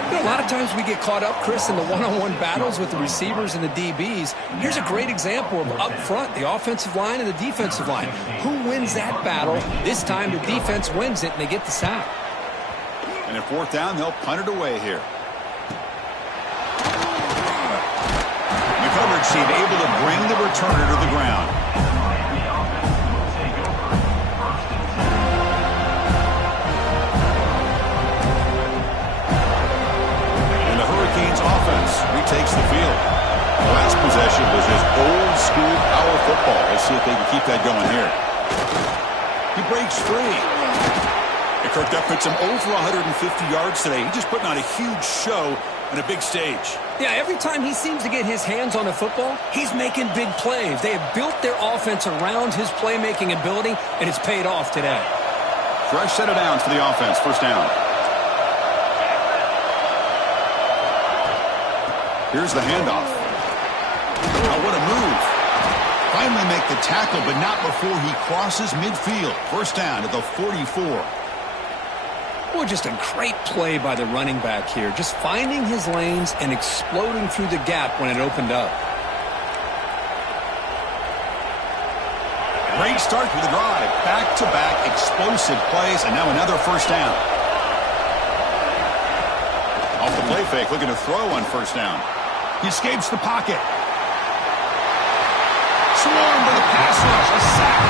You know, a lot of times we get caught up, Chris, in the one-on-one battles with the receivers and the DBs. Here's a great example of up front, the offensive line and the defensive line. Who wins that battle? This time the defense wins it, and they get the sack. And at 4th down, they'll punt it away here. The coverage team able to bring the returner to the ground. Offense retakes the field. The last possession was his old school power football. Let's see if they can keep that going here. He breaks free. And Kirk, that puts him over 150 yards today. He's just putting on a huge show on a big stage. Yeah, every time he seems to get his hands on the football, he's making big plays. They have built their offense around his playmaking ability, and it's paid off today. Fresh set of downs for the offense. First down. Here's the handoff. Oh, what a move. Finally make the tackle, but not before he crosses midfield. First down at the 44. Well, just a great play by the running back here. Just finding his lanes and exploding through the gap when it opened up. Great start to the drive. Back-to-back explosive plays, and now another first down. Off the play fake, looking to throw on first down. He escapes the pocket. Swarmed by the pass rush. A sack.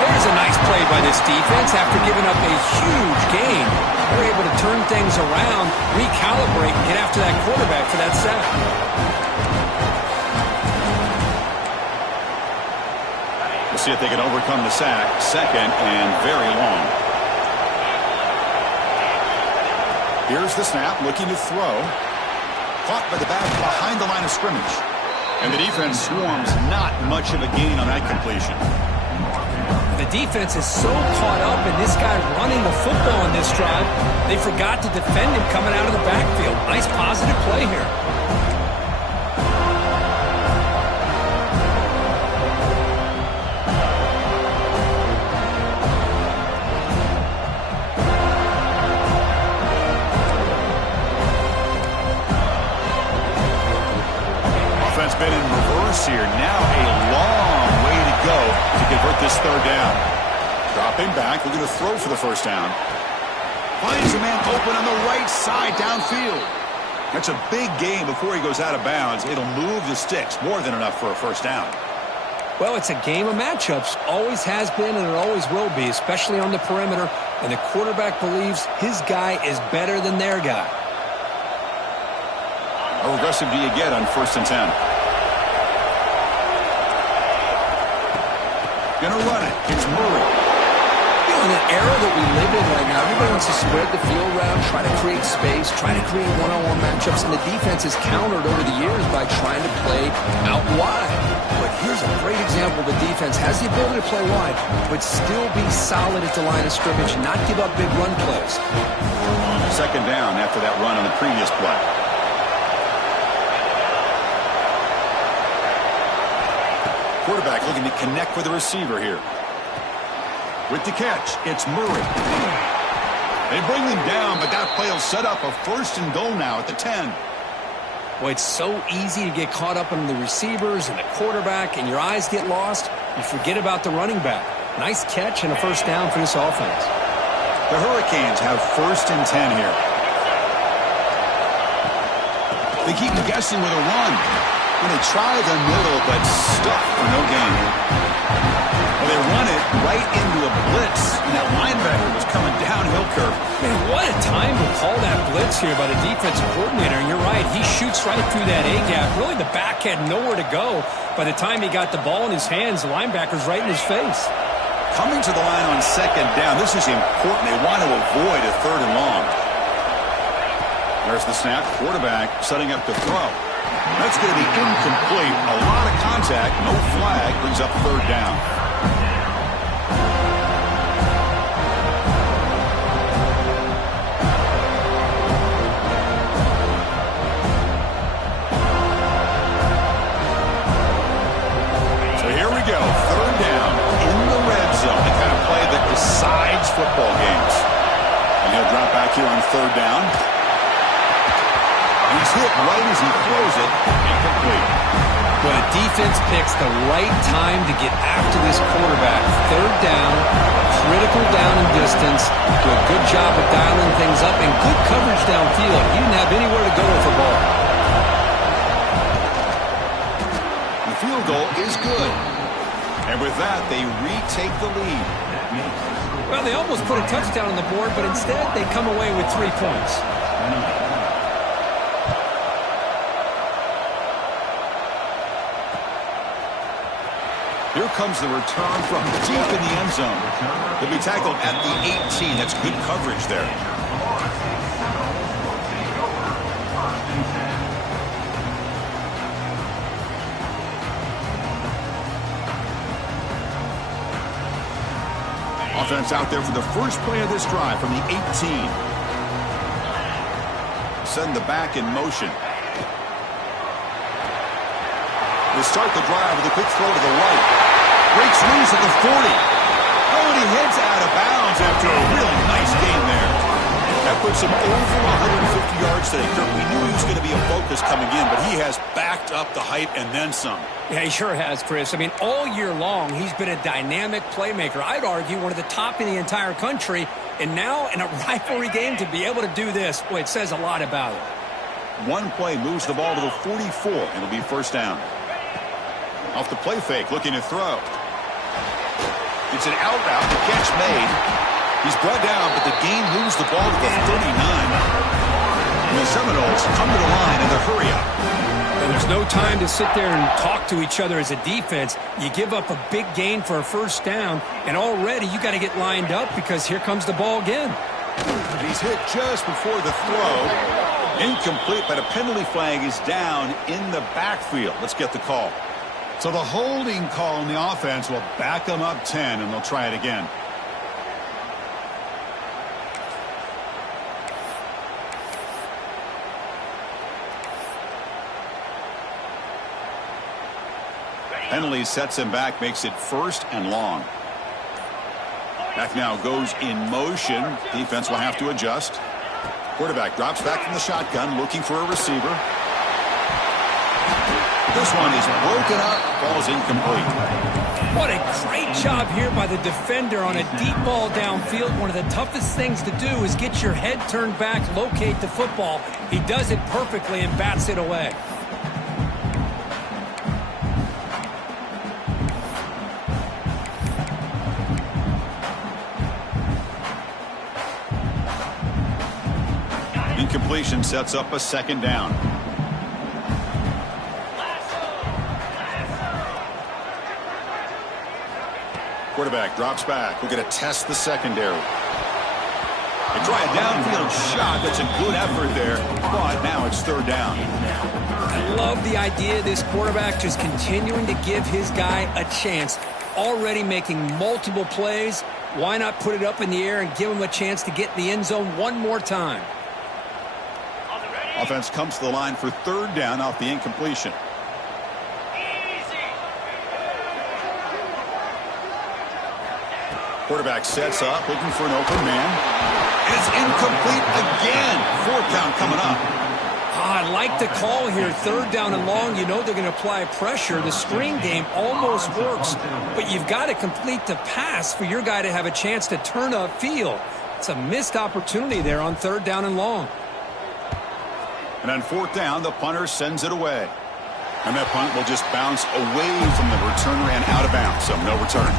There's a nice play by this defense. After giving up a huge gain, they're able to turn things around, recalibrate, and get after that quarterback for that sack. We'll see if they can overcome the sack. 2nd and very long. Here's the snap, looking to throw. Caught by the back behind the line of scrimmage. And the defense swarms, not much of a gain on that completion. The defense is so caught up in this guy running the football in this drive, they forgot to defend him coming out of the backfield. Nice positive play here. Been in reverse here. Now a long way to go to convert this 3rd down. Dropping back, looking to throw for the first down. Finds a man open on the right side downfield. That's a big gain before he goes out of bounds. It'll move the sticks, more than enough for a first down. Well, it's a game of matchups. Always has been and it always will be, especially on the perimeter. And the quarterback believes his guy is better than their guy. How aggressive do you get on 1st and 10? Gonna run it. It's Murray. You know, in an era that we live in right now, everybody wants to spread the field around, try to create space, try to create one-on-one matchups, and the defense has countered over the years by trying to play out wide. But here's a great example. The defense has the ability to play wide, but still be solid at the line of scrimmage, not give up big run plays. 2nd down after that run on the previous play. quarterback looking to connect with the receiver here. With the catch, it's Murray. They bring him down, but that play will set up a 1st and goal now at the 10. Well, it's so easy to get caught up in the receivers and the quarterback, and your eyes get lost. You forget about the running back. Nice catch and a 1st down for this offense. The Hurricanes have 1st and 10 here. They keep him guessing with a run. When they try the middle, but stuck for no gain. Well, they run it right into a blitz, and that linebacker was coming downhill curve. Man, what a time to call that blitz here by the defensive coordinator. And you're right, he shoots right through that A-gap. Really, the back had nowhere to go. By the time he got the ball in his hands, the linebacker's right in his face. Coming to the line on 2nd down, this is important. They want to avoid a 3rd and long. There's the snap. Quarterback setting up to throw. That's going to be incomplete. A lot of contact. No flag. Brings up 3rd down. So here we go. 3rd down in the red zone. The kind of play that decides football games. And he'll drop back here on 3rd down. He's hit right as he throws it. Incomplete. Well, the defense picks the right time to get after this quarterback. 3rd down, critical down in distance. Do a good job of dialing things up and good coverage downfield. He didn't have anywhere to go with the ball. The field goal is good. And with that, they retake the lead. Well, they almost put a touchdown on the board, but instead they come away with 3 points. Here comes the return from deep in the end zone. He'll be tackled at the 18. That's good coverage there. Offense out there for the first play of this drive from the 18. Send the back in motion. They start the drive with a quick throw to the right. Breaks loose at the 40. Oh, and he heads out of bounds after a really nice game there. That puts him over 150 yards today. Kirk, we knew he was going to be a focus coming in, but he has backed up the hype and then some. Yeah, he sure has, Chris. I mean, all year long, he's been a dynamic playmaker. I'd argue one of the top in the entire country. And now in a rivalry game to be able to do this, boy, it says a lot about it. One play moves the ball to the 44, and it'll be 1st down. Off the play fake, looking to throw. It's an out route, the catch made. He's brought down, but the gain moves the ball to the 39. And the Seminoles come to the line in the hurry-up. And there's no time to sit there and talk to each other as a defense. You give up a big gain for a 1st down, and already you got to get lined up because here comes the ball again. He's hit just before the throw. Incomplete, but a penalty flag is down in the backfield. Let's get the call. So the holding call on the offense will back them up 10, and they'll try it again. Penalty sets him back, makes it 1st and long. Back now goes in motion. Defense will have to adjust. Quarterback drops back from the shotgun, looking for a receiver. This one is broken up, falls incomplete. What a great job here by the defender on a deep ball downfield. One of the toughest things to do is get your head turned back, locate the football. He does it perfectly and bats it away. Incompletion sets up a 2nd down. Quarterback drops back. We're going to test the secondary. They try a downfield shot. That's a good effort there, but now it's 3rd down. I love the idea of this quarterback just continuing to give his guy a chance. Already making multiple plays. Why not put it up in the air and give him a chance to get in the end zone one more time? Offense comes to the line for 3rd down off the incompletion. Quarterback sets up, looking for an open man. And it's incomplete again. Fourth down coming up. I like the call here. Third down and long. You know they're going to apply pressure. The screen game almost works, but you've got to complete the pass for your guy to have a chance to turn upfield. It's a missed opportunity there on third down and long. And on fourth down, the punter sends it away. And that punt will just bounce away from the returner and out of bounds, so no return.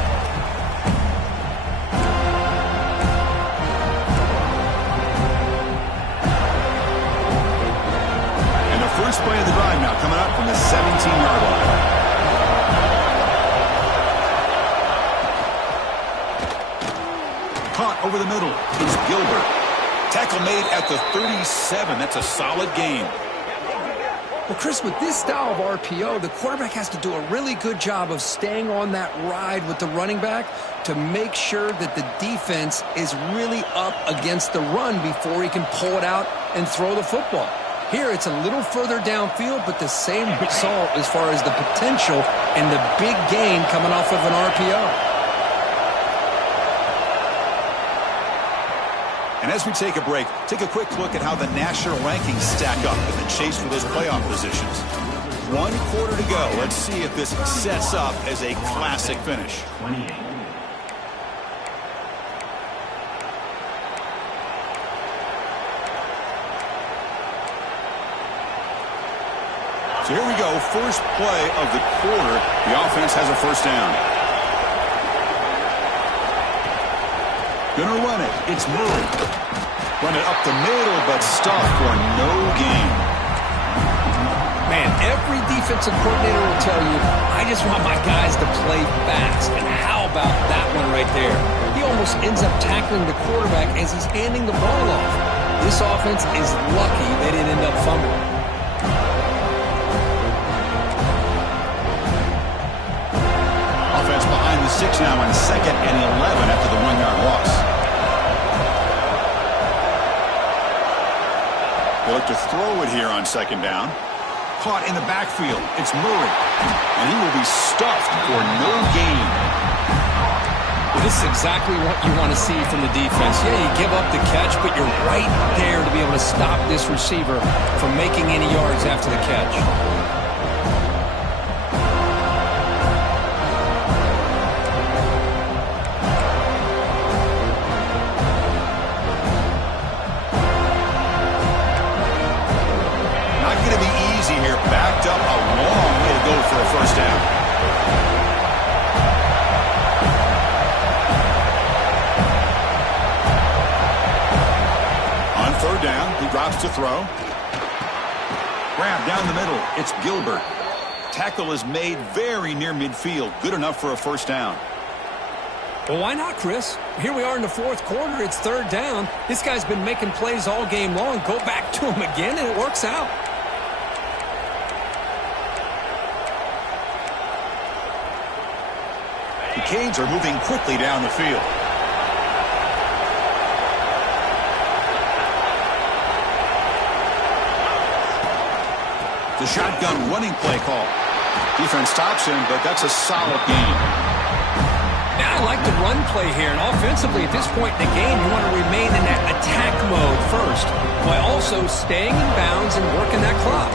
And the first play of the drive now coming up from the 17-yard line. Caught over the middle. It's Gilbert. Tackle made at the 37. That's a solid gain. Well, Chris, with this style of RPO, the quarterback has to do a really good job of staying on that ride with the running back to make sure that the defense is really up against the run before he can pull it out and throw the football. Here, it's a little further downfield, but the same result as far as the potential and the big gain coming off of an RPO. And as we take a break, take a quick look at how the national rankings stack up in the chase for those playoff positions. 1 quarter to go. Let's see if this sets up as a classic finish. So here we go. First play of the quarter. The offense has a first down. Gonna run it. It's Murray. Run it up the middle, but stuffed for no gain. Man, every defensive coordinator will tell you, I just want my guys to play fast. And how about that one right there? He almost ends up tackling the quarterback as he's handing the ball off. This offense is lucky they didn't end up fumbling. Offense behind the 6 now on 2nd and 11 after the 1-yard loss. They look to throw it here on 2nd down. Caught in the backfield. It's Murray. And he will be stuffed for no gain. Well, this is exactly what you want to see from the defense. Yeah, you give up the catch, but you're right there to be able to stop this receiver from making any yards after the catch. Backed up a long way to go for a first down. On 3rd down, he drops to throw. Grab down the middle. It's Gilbert. Tackle is made very near midfield. Good enough for a first down. Well, why not, Chris? Here we are in the 4th quarter. It's 3rd down. This guy's been making plays all game long. Go back to him again, and it works out. The Canes are moving quickly down the field. The shotgun running play call. Defense stops him, but that's a solid gain. Now I like the run play here, and offensively at this point in the game, you want to remain in that attack mode first, while also staying in bounds and working that clock.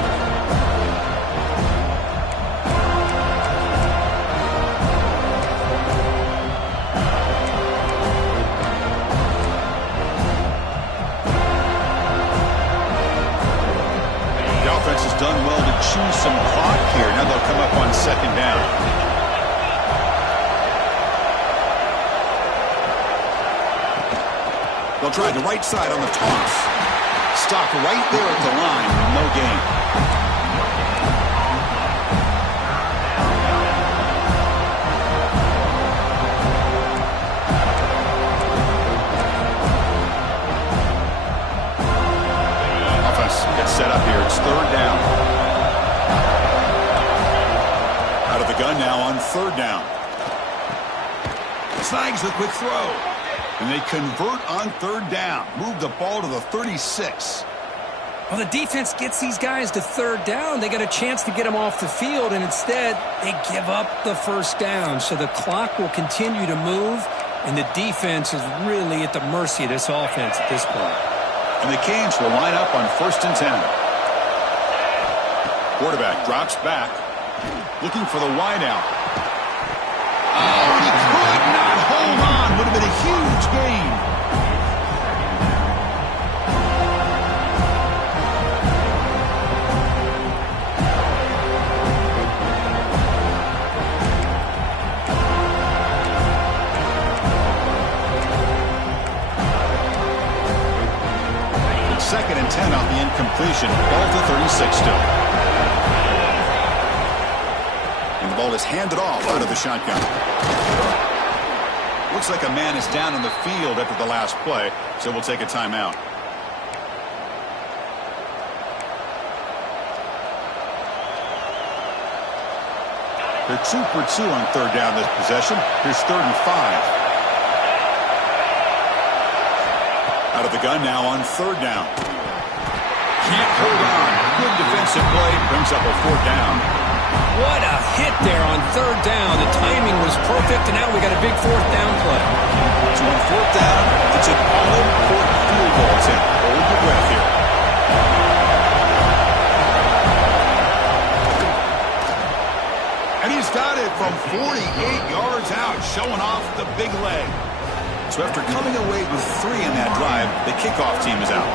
Done well to choose some clock here. Now they'll come up on 2nd down. They'll try the right side on the toss. Stopped right there at the line. No gain. Gets set up here. It's 3rd down. Out of the gun now on 3rd down. Snags the quick throw. And they convert on 3rd down. Move the ball to the 36. Well, the defense gets these guys to 3rd down. They got a chance to get them off the field, and instead they give up the first down. So the clock will continue to move, and the defense is really at the mercy of this offense at this point. And the Canes will line up on 1st and 10. Quarterback drops back, looking for the wideout. Oh, he could not hold on. Would have been a huge gain. It's 2nd and 10 off the incompletion. Ball to 36 still. And the ball is handed off out of the shotgun. Looks like a man is down on the field after the last play, so we'll take a timeout. They're 2 for 2 on 3rd down this possession. Here's 3rd and 5. Out of the gun now on 3rd down. Can't hold on. Good defensive play. Brings up a 4th down. What a hit there on 3rd down. The timing was perfect, and now we got a big 4th down play. So on 4th down, it's an all-important field goal attempt. Hold your breath here. And he's got it from 48 yards out, showing off the big leg. So after coming away with 3 in that drive, the kickoff team is out.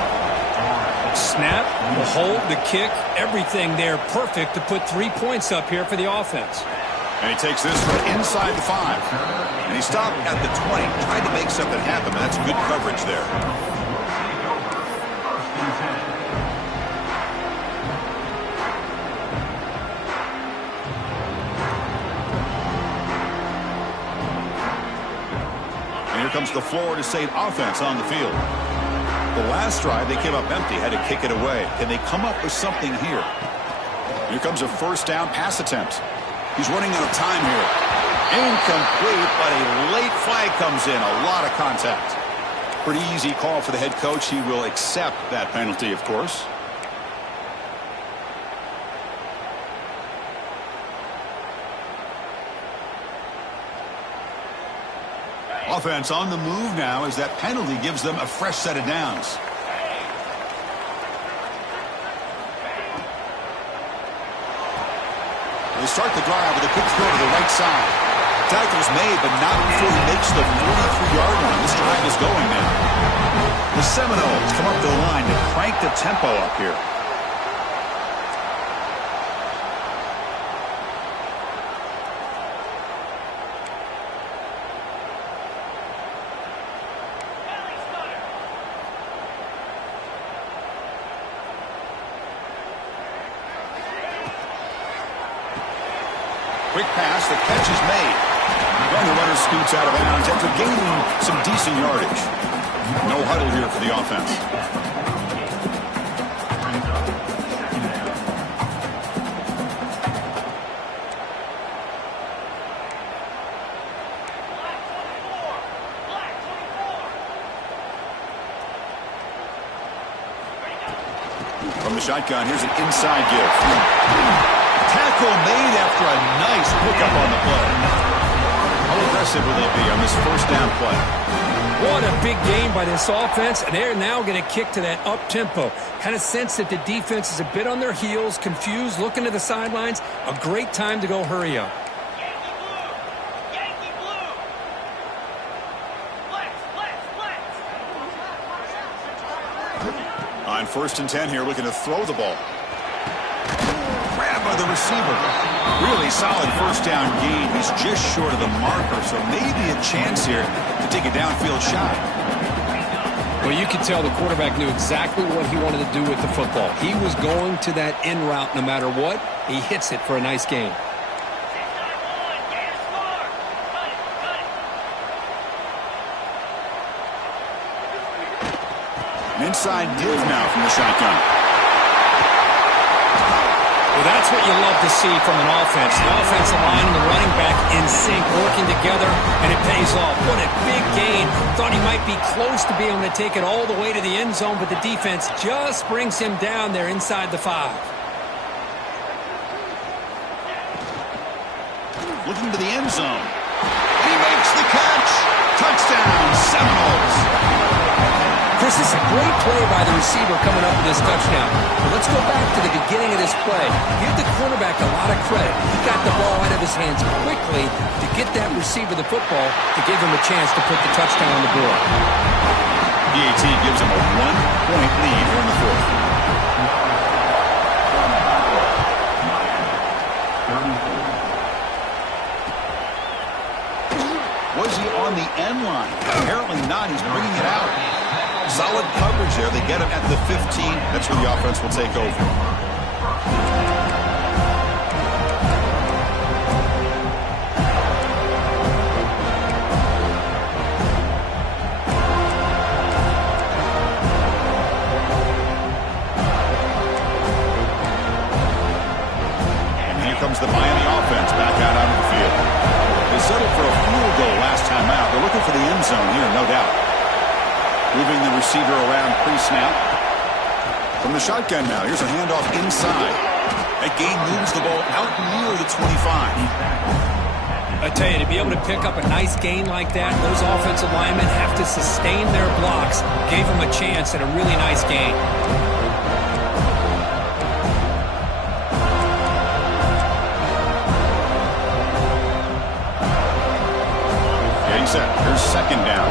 Snap, the hold, the kick, everything there perfect to put 3 points up here for the offense. And he takes this from inside the 5. And he stopped at the 20, tried to make something happen, and that's good coverage there. And here comes the Florida State offense on the field. The last drive, they came up empty, had to kick it away. Can they come up with something here? Here comes a 1st down pass attempt. He's running out of time here. Incomplete, but a late flag comes in. A lot of contact. Pretty easy call for the head coach. He will accept that penalty, of course. Offense on the move now as that penalty gives them a fresh set of downs. They start the drive with a quick throw to the right side. Tackle's made, but not before he makes the 43-yard line. This drive is going now. The Seminoles come up the line to crank the tempo up here. Quick pass, the catch is made. And the runner scoots out of bounds after gaining some decent yardage. No huddle here for the offense. From the shotgun, here's an inside give. Tackle made after a nice pickup on the play. How aggressive will they be on this 1st down play? What a big game by this offense, and they're now going to kick to that up-tempo. Kind of sense that the defense is a bit on their heels, confused, looking to the sidelines. A great time to go hurry up. Yankee blue! Yankee blue! Flex, flex, flex! On 1st and 10 here, looking to throw the ball. Grabbed by the receiver. Really solid 1st down gain. He's just short of the marker, so maybe a chance here to take a downfield shot. Well, you could tell the quarterback knew exactly what he wanted to do with the football. He was going to that in route no matter what. He hits it for a nice gain. 6-9-1, gas score! Cut it, cut it! An inside give now from the shotgun. Well, that's what you love to see from an offense. The offensive line and the running back in sync, working together, and it pays off. What a big gain. Thought he might be close to being able to take it all the way to the end zone, but the defense just brings him down there inside the 5. Looking to the end zone. He makes the catch. Touchdown. Seminoles. Chris, this is a great play by the receiver coming up with this touchdown. But let's go back to the beginning of this play. Give the quarterback a lot of credit. He got the ball out of his hands quickly to get that receiver the football to give him a chance to put the touchdown on the board. PAT gives him a 1-point lead here in the fourth. Was he on the end line? Apparently not. He's bringing it out. Solid coverage there. They get him at the 15. That's where the offense will take over. And here comes the Miami offense back out onto the field. They settled for a field goal last time out. They're looking for the end zone here, no doubt. Moving the receiver around pre-snap. From the shotgun now, here's a handoff inside. That gain moves the ball out near the 25. I tell you, to be able to pick up a nice gain like that, those offensive linemen have to sustain their blocks. Gave them a chance at a really nice gain. Getting set. Here's second down.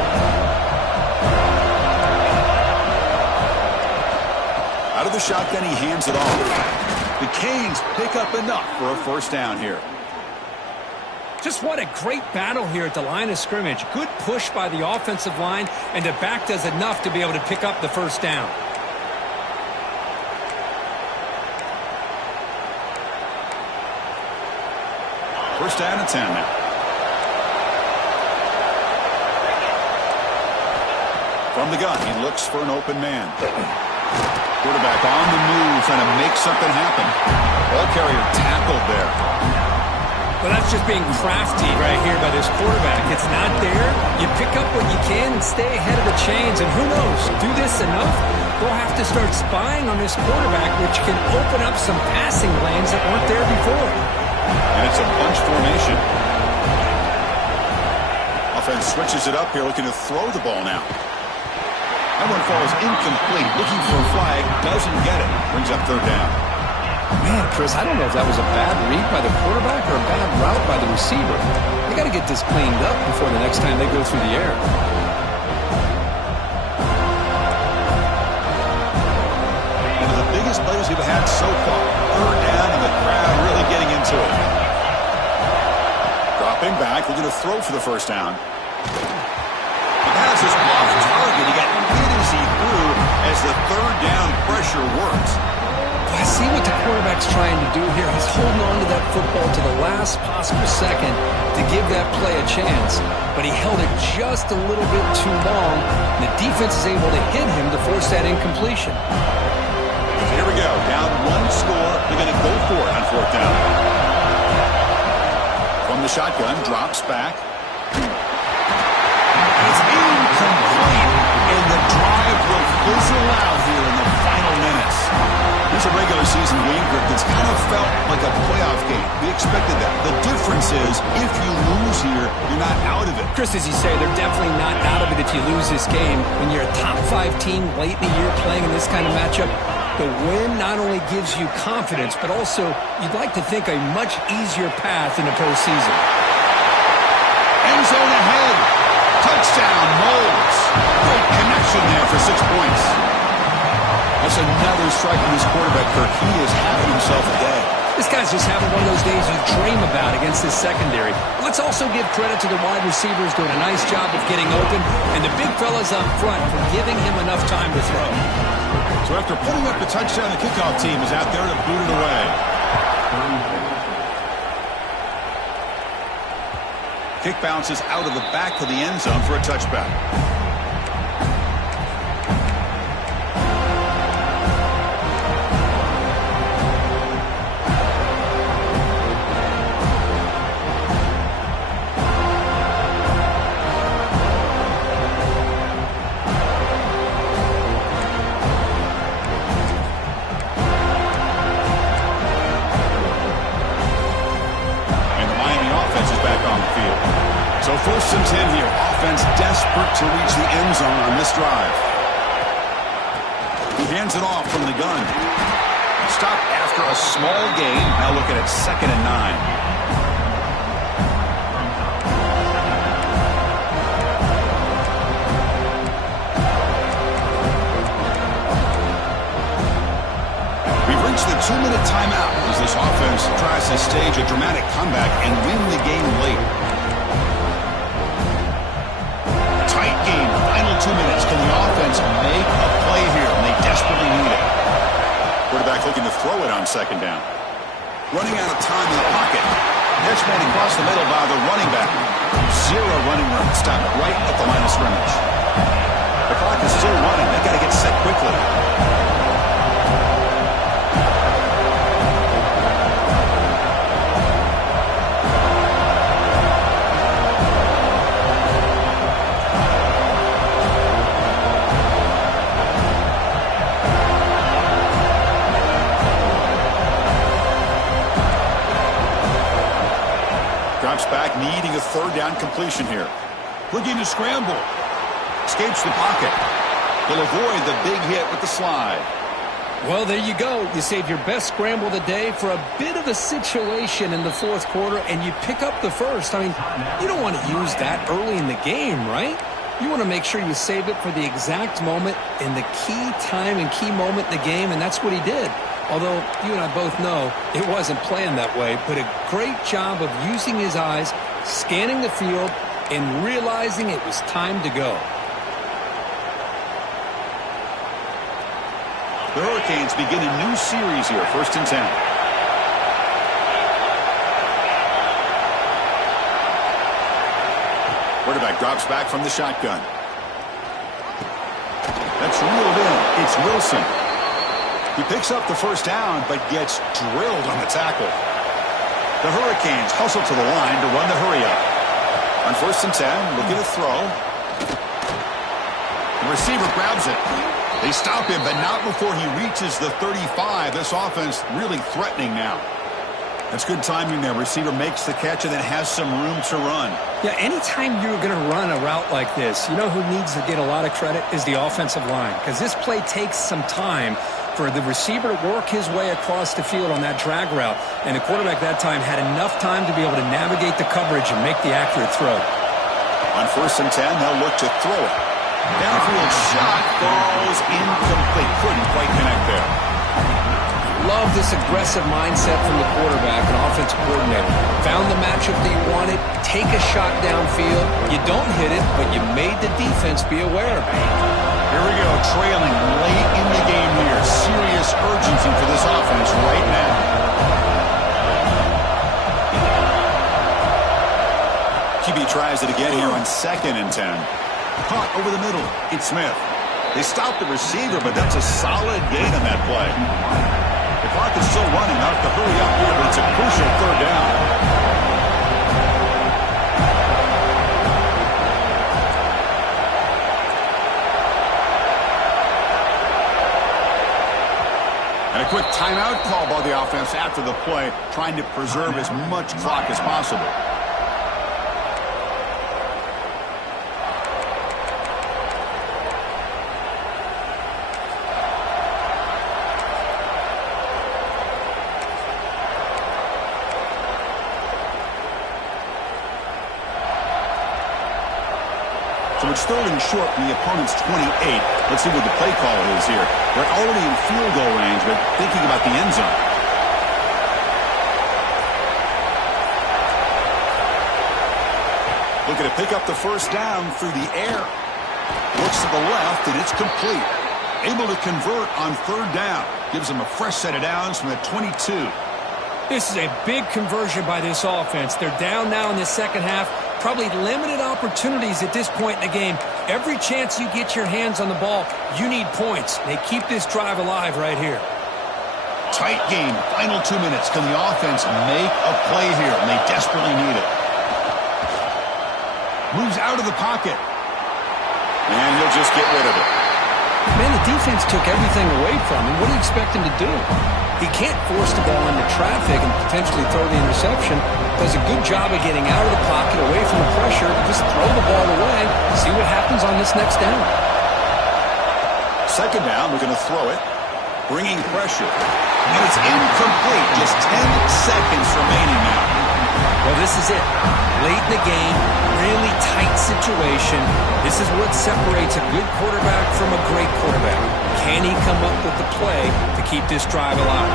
Out of the shotgun, he hands it off. The Canes pick up enough for a first down here. Just what a great battle here at the line of scrimmage. Good push by the offensive line, and the back does enough to be able to pick up the first down. First down and 10 now. From the gun, he looks for an open man. Quarterback on the move, trying to make something happen. Ball carrier tackled there. Well, that's just being crafty right here by this quarterback. It's not there. You pick up what you can and stay ahead of the chains. And who knows, do this enough, they'll have to start spying on this quarterback, which can open up some passing lanes that weren't there before. And it's a bunch formation. Offense switches it up here, looking to throw the ball now. That one falls incomplete. Looking for a flag, doesn't get it. Brings up third down. Man, Chris, I don't know if that was a bad read by the quarterback or a bad route by the receiver. They got to get this cleaned up before the next time they go through the air. One of the biggest plays we've had so far. Third down and the crowd really getting into it. Dropping back, looking to throw for the first down. The pass is off target. He got hit as he threw as the third down pressure works. I see what the quarterback's trying to do here. He's holding on to that football to the last possible second to give that play a chance. But he held it just a little bit too long. And the defense is able to hit him to force that incompletion. Here we go. Down one score. They're going to go for it on fourth down. From the shotgun, drops back. It's incomplete. And the drive will fizzle out here in the final minutes. Here's a regular season game group that's kind of felt like a playoff game. We expected that. The difference is if you lose here, you're not out of it. Chris, as you say, they're definitely not out of it if you lose this game. When you're a top-5 team late in the year playing in this kind of matchup, the win not only gives you confidence, but also you'd like to think a much easier path in the postseason. End zone ahead. Touchdown, Moles. Great connection there for 6 points. That's another strike from his quarterback, Kirk. He is having himself a day. This guy's just having one of those days you dream about against this secondary. Let's also give credit to the wide receivers doing a nice job of getting open, and the big fellas up front for giving him enough time to throw. So after putting up the touchdown, the kickoff team is out there to boot it away. Kick bounces out of the back of the end zone for a touchback. So 1st and 10 here. offense desperate to reach the end zone on this drive. He hands it off from the gun. Stop after a small gain. Now looking at 2nd and 9. The 2-minute timeout as this offense tries to stage a dramatic comeback and win the game late. Tight game, final 2 minutes. Can the offense make a play here? And they desperately need it. Quarterback looking to throw it on 2nd down. Running out of time in the pocket. Pitch made across the middle by the running back. 0 running room. Stopped right at the line of scrimmage. The clock is still running. They've got to get set quickly. Drops back, needing a 3rd down completion here. Looking to scramble. Escapes the pocket. He'll avoid the big hit with the slide. Well, there you go. You save your best scramble of the day for a bit of a situation in the 4th quarter, and you pick up the 1st. I mean, you don't want to use that early in the game, right? You want to make sure you save it for the exact moment in the key time and key moment in the game, and that's what he did. Although you and I both know it wasn't planned that way, but a great job of using his eyes, scanning the field, and realizing it was time to go. The Hurricanes begin a new series here, 1st and 10. Quarterback drops back from the shotgun. That's reeled in. It's Wilson. He picks up the 1st down, but gets drilled on the tackle. The Hurricanes hustle to the line to run the hurry-up. On 1st and 10, looking to throw. The receiver grabs it. They stop him, but not before he reaches the 35. This offense really threatening now. That's good timing there. Receiver makes the catch and then has some room to run. Yeah, anytime you're going to run a route like this, you know who needs to get a lot of credit is the offensive line, because this play takes some time for the receiver to work his way across the field on that drag route. And the quarterback that time had enough time to be able to navigate the coverage and make the accurate throw. On 1st and 10, they'll look to throw it. Downfield shot falls incomplete. Couldn't quite connect there. Love this aggressive mindset from the quarterback and offensive coordinator. Found the matchup that you wanted, take a shot downfield. You don't hit it, but you made the defense be aware of it. Here we go, trailing late in the game here. Serious urgency for this offense right now. QB tries it again here on 2nd and 10. Caught over the middle. It's Smith. They stop the receiver, but that's a solid gain on that play. The clock is still running. Out to hurry up here, but it's a crucial 3rd down. And a quick timeout call by the offense after the play, trying to preserve as much clock as possible. So it's 3rd and short from the opponent's 28. Let's see what the play call is here. They're already in field goal range, but thinking about the end zone. Looking to pick up the 1st down through the air. Looks to the left, and it's complete. Able to convert on 3rd down. Gives them a fresh set of downs from the 22. This is a big conversion by this offense. They're down now in the 2nd half. Probably limited opportunities at this point in the game. Every chance you get your hands on the ball, you need points. They keep this drive alive right here. Tight game, final 2 minutes. Can the offense make a play here? And they desperately need it. Moves out of the pocket. And he'll just get rid of it. Man, the defense took everything away from him. What do you expect him to do? He can't force the ball into traffic and potentially throw the interception. Does a good job of getting out of the pocket, away from the pressure. Just throw the ball away. See what happens on this next down. Second down, we're going to throw it. Bringing pressure. And it's incomplete. Just 10 seconds remaining now. Well, this is it. Late in the game, really tight situation. This is what separates a good quarterback from a great quarterback. Can he come up with the play to keep this drive alive?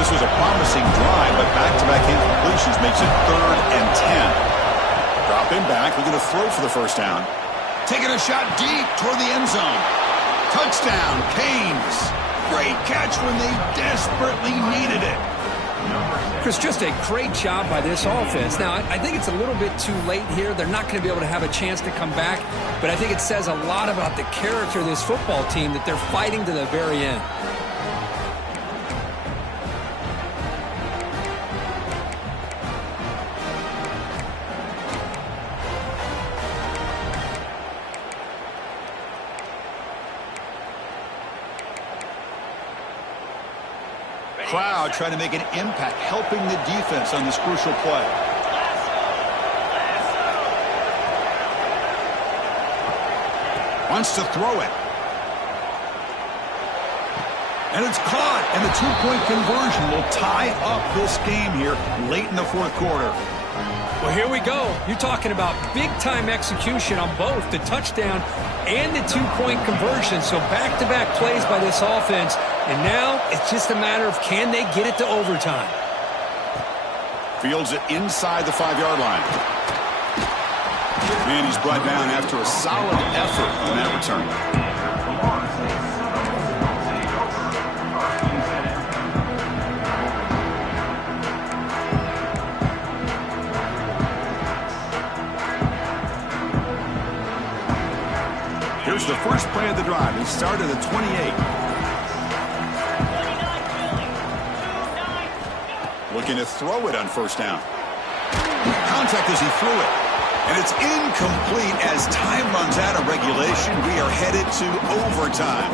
This was a promising drive, but back-to-back incompletions makes it 3rd and 10. Drop him back. We're going to throw for the first down. Taking a shot deep toward the end zone. Touchdown, Canes. Great catch when they desperately needed it. Chris, just a great job by this offense. Now, I think it's a little bit too late here. They're not going to be able to have a chance to come back, but I think it says a lot about the character of this football team that they're fighting to the very end. Crowd trying to make an impact, helping the defense on this crucial play. Wants to throw it. And it's caught, and the two-point conversion will tie up this game here late in the fourth quarter. Well, here we go. You're talking about big-time execution on both the touchdown and the two-point conversion. So back-to-back plays by this offense. And now it's just a matter of can they get it to overtime. Fields it inside the 5-yard line. And he's brought down after a solid effort on that return. Here's the first play of the drive. He started at 28. Looking to throw it on first down. Contact as he threw it. And it's incomplete as time runs out of regulation. We are headed to overtime.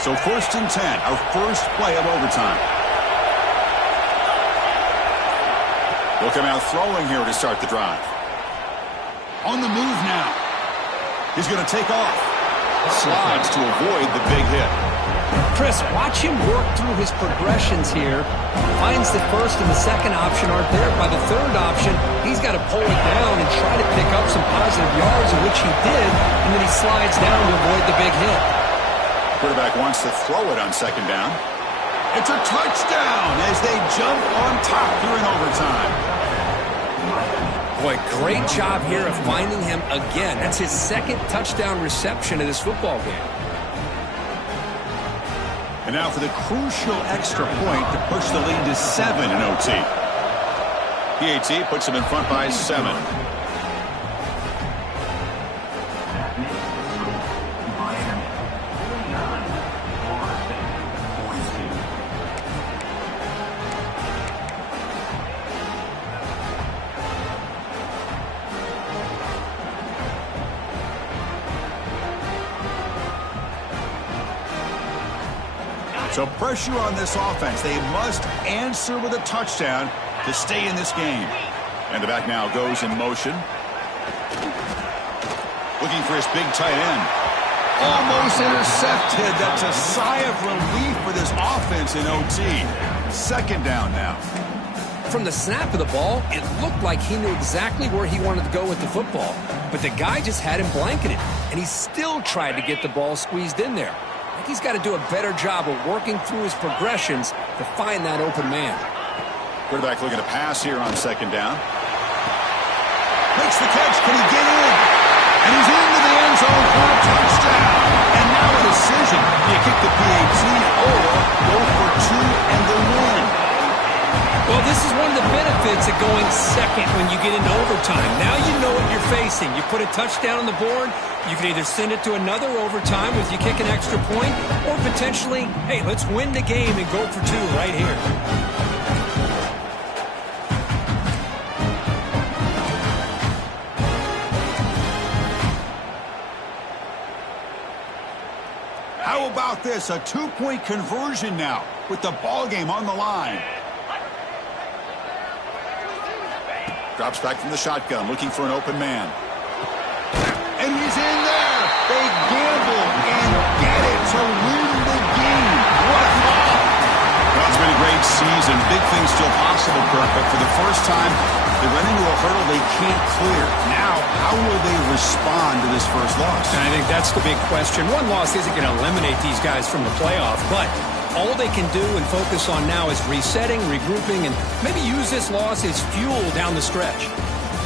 So 1st and 10, our first play of overtime. We'll come out throwing here to start the drive. On the move now. He's going to take off. Slides to avoid the big hit. Chris, watch him work through his progressions here. Finds the first and the second option aren't there. By the third option, he's got to pull it down and try to pick up some positive yards, of which he did, and then he slides down to avoid the big hit. Quarterback wants to throw it on second down. It's a touchdown as they jump on top here in overtime. Boy, great job here of finding him again. That's his second touchdown reception of this football game. And now for the crucial extra point to push the lead to 7 in OT. PAT puts him in front by 7. So pressure on this offense. They must answer with a touchdown to stay in this game. And the back now goes in motion. Looking for his big tight end. Almost intercepted. That's a sigh of relief for this offense in OT. Second down now. From the snap of the ball, it looked like he knew exactly where he wanted to go with the football. But the guy just had him blanketed, and he still tried to get the ball squeezed in there. I think he's got to do a better job of working through his progressions to find that open man. Quarterback looking to pass here on second down. Makes the catch. Can he get in? And he's into the end zone for a touchdown. And now a decision. You kick the PAT or go for two and the win. Well, this is one of the benefits of going second when you get into overtime. Now you know what you're facing. You put a touchdown on the board, you can either send it to another overtime if you kick an extra point, or potentially, hey, let's win the game and go for two right here. How about this? A two-point conversion now with the ball game on the line. Drops back from the shotgun, looking for an open man. And he's in there. They gamble and get it to win the game. What a call. Well, it's been a great season. Big things still possible, Kirk, but for the first time, they run into a hurdle they can't clear. Now, how will they respond to this first loss? And I think that's the big question. One loss isn't going to eliminate these guys from the playoff, but all they can do and focus on now is resetting, regrouping, and maybe use this loss as fuel down the stretch.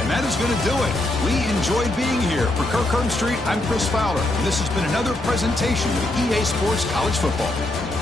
And that is going to do it. We enjoyed being here. For Kirk Street, I'm Chris Fowler. This has been another presentation of EA Sports College Football.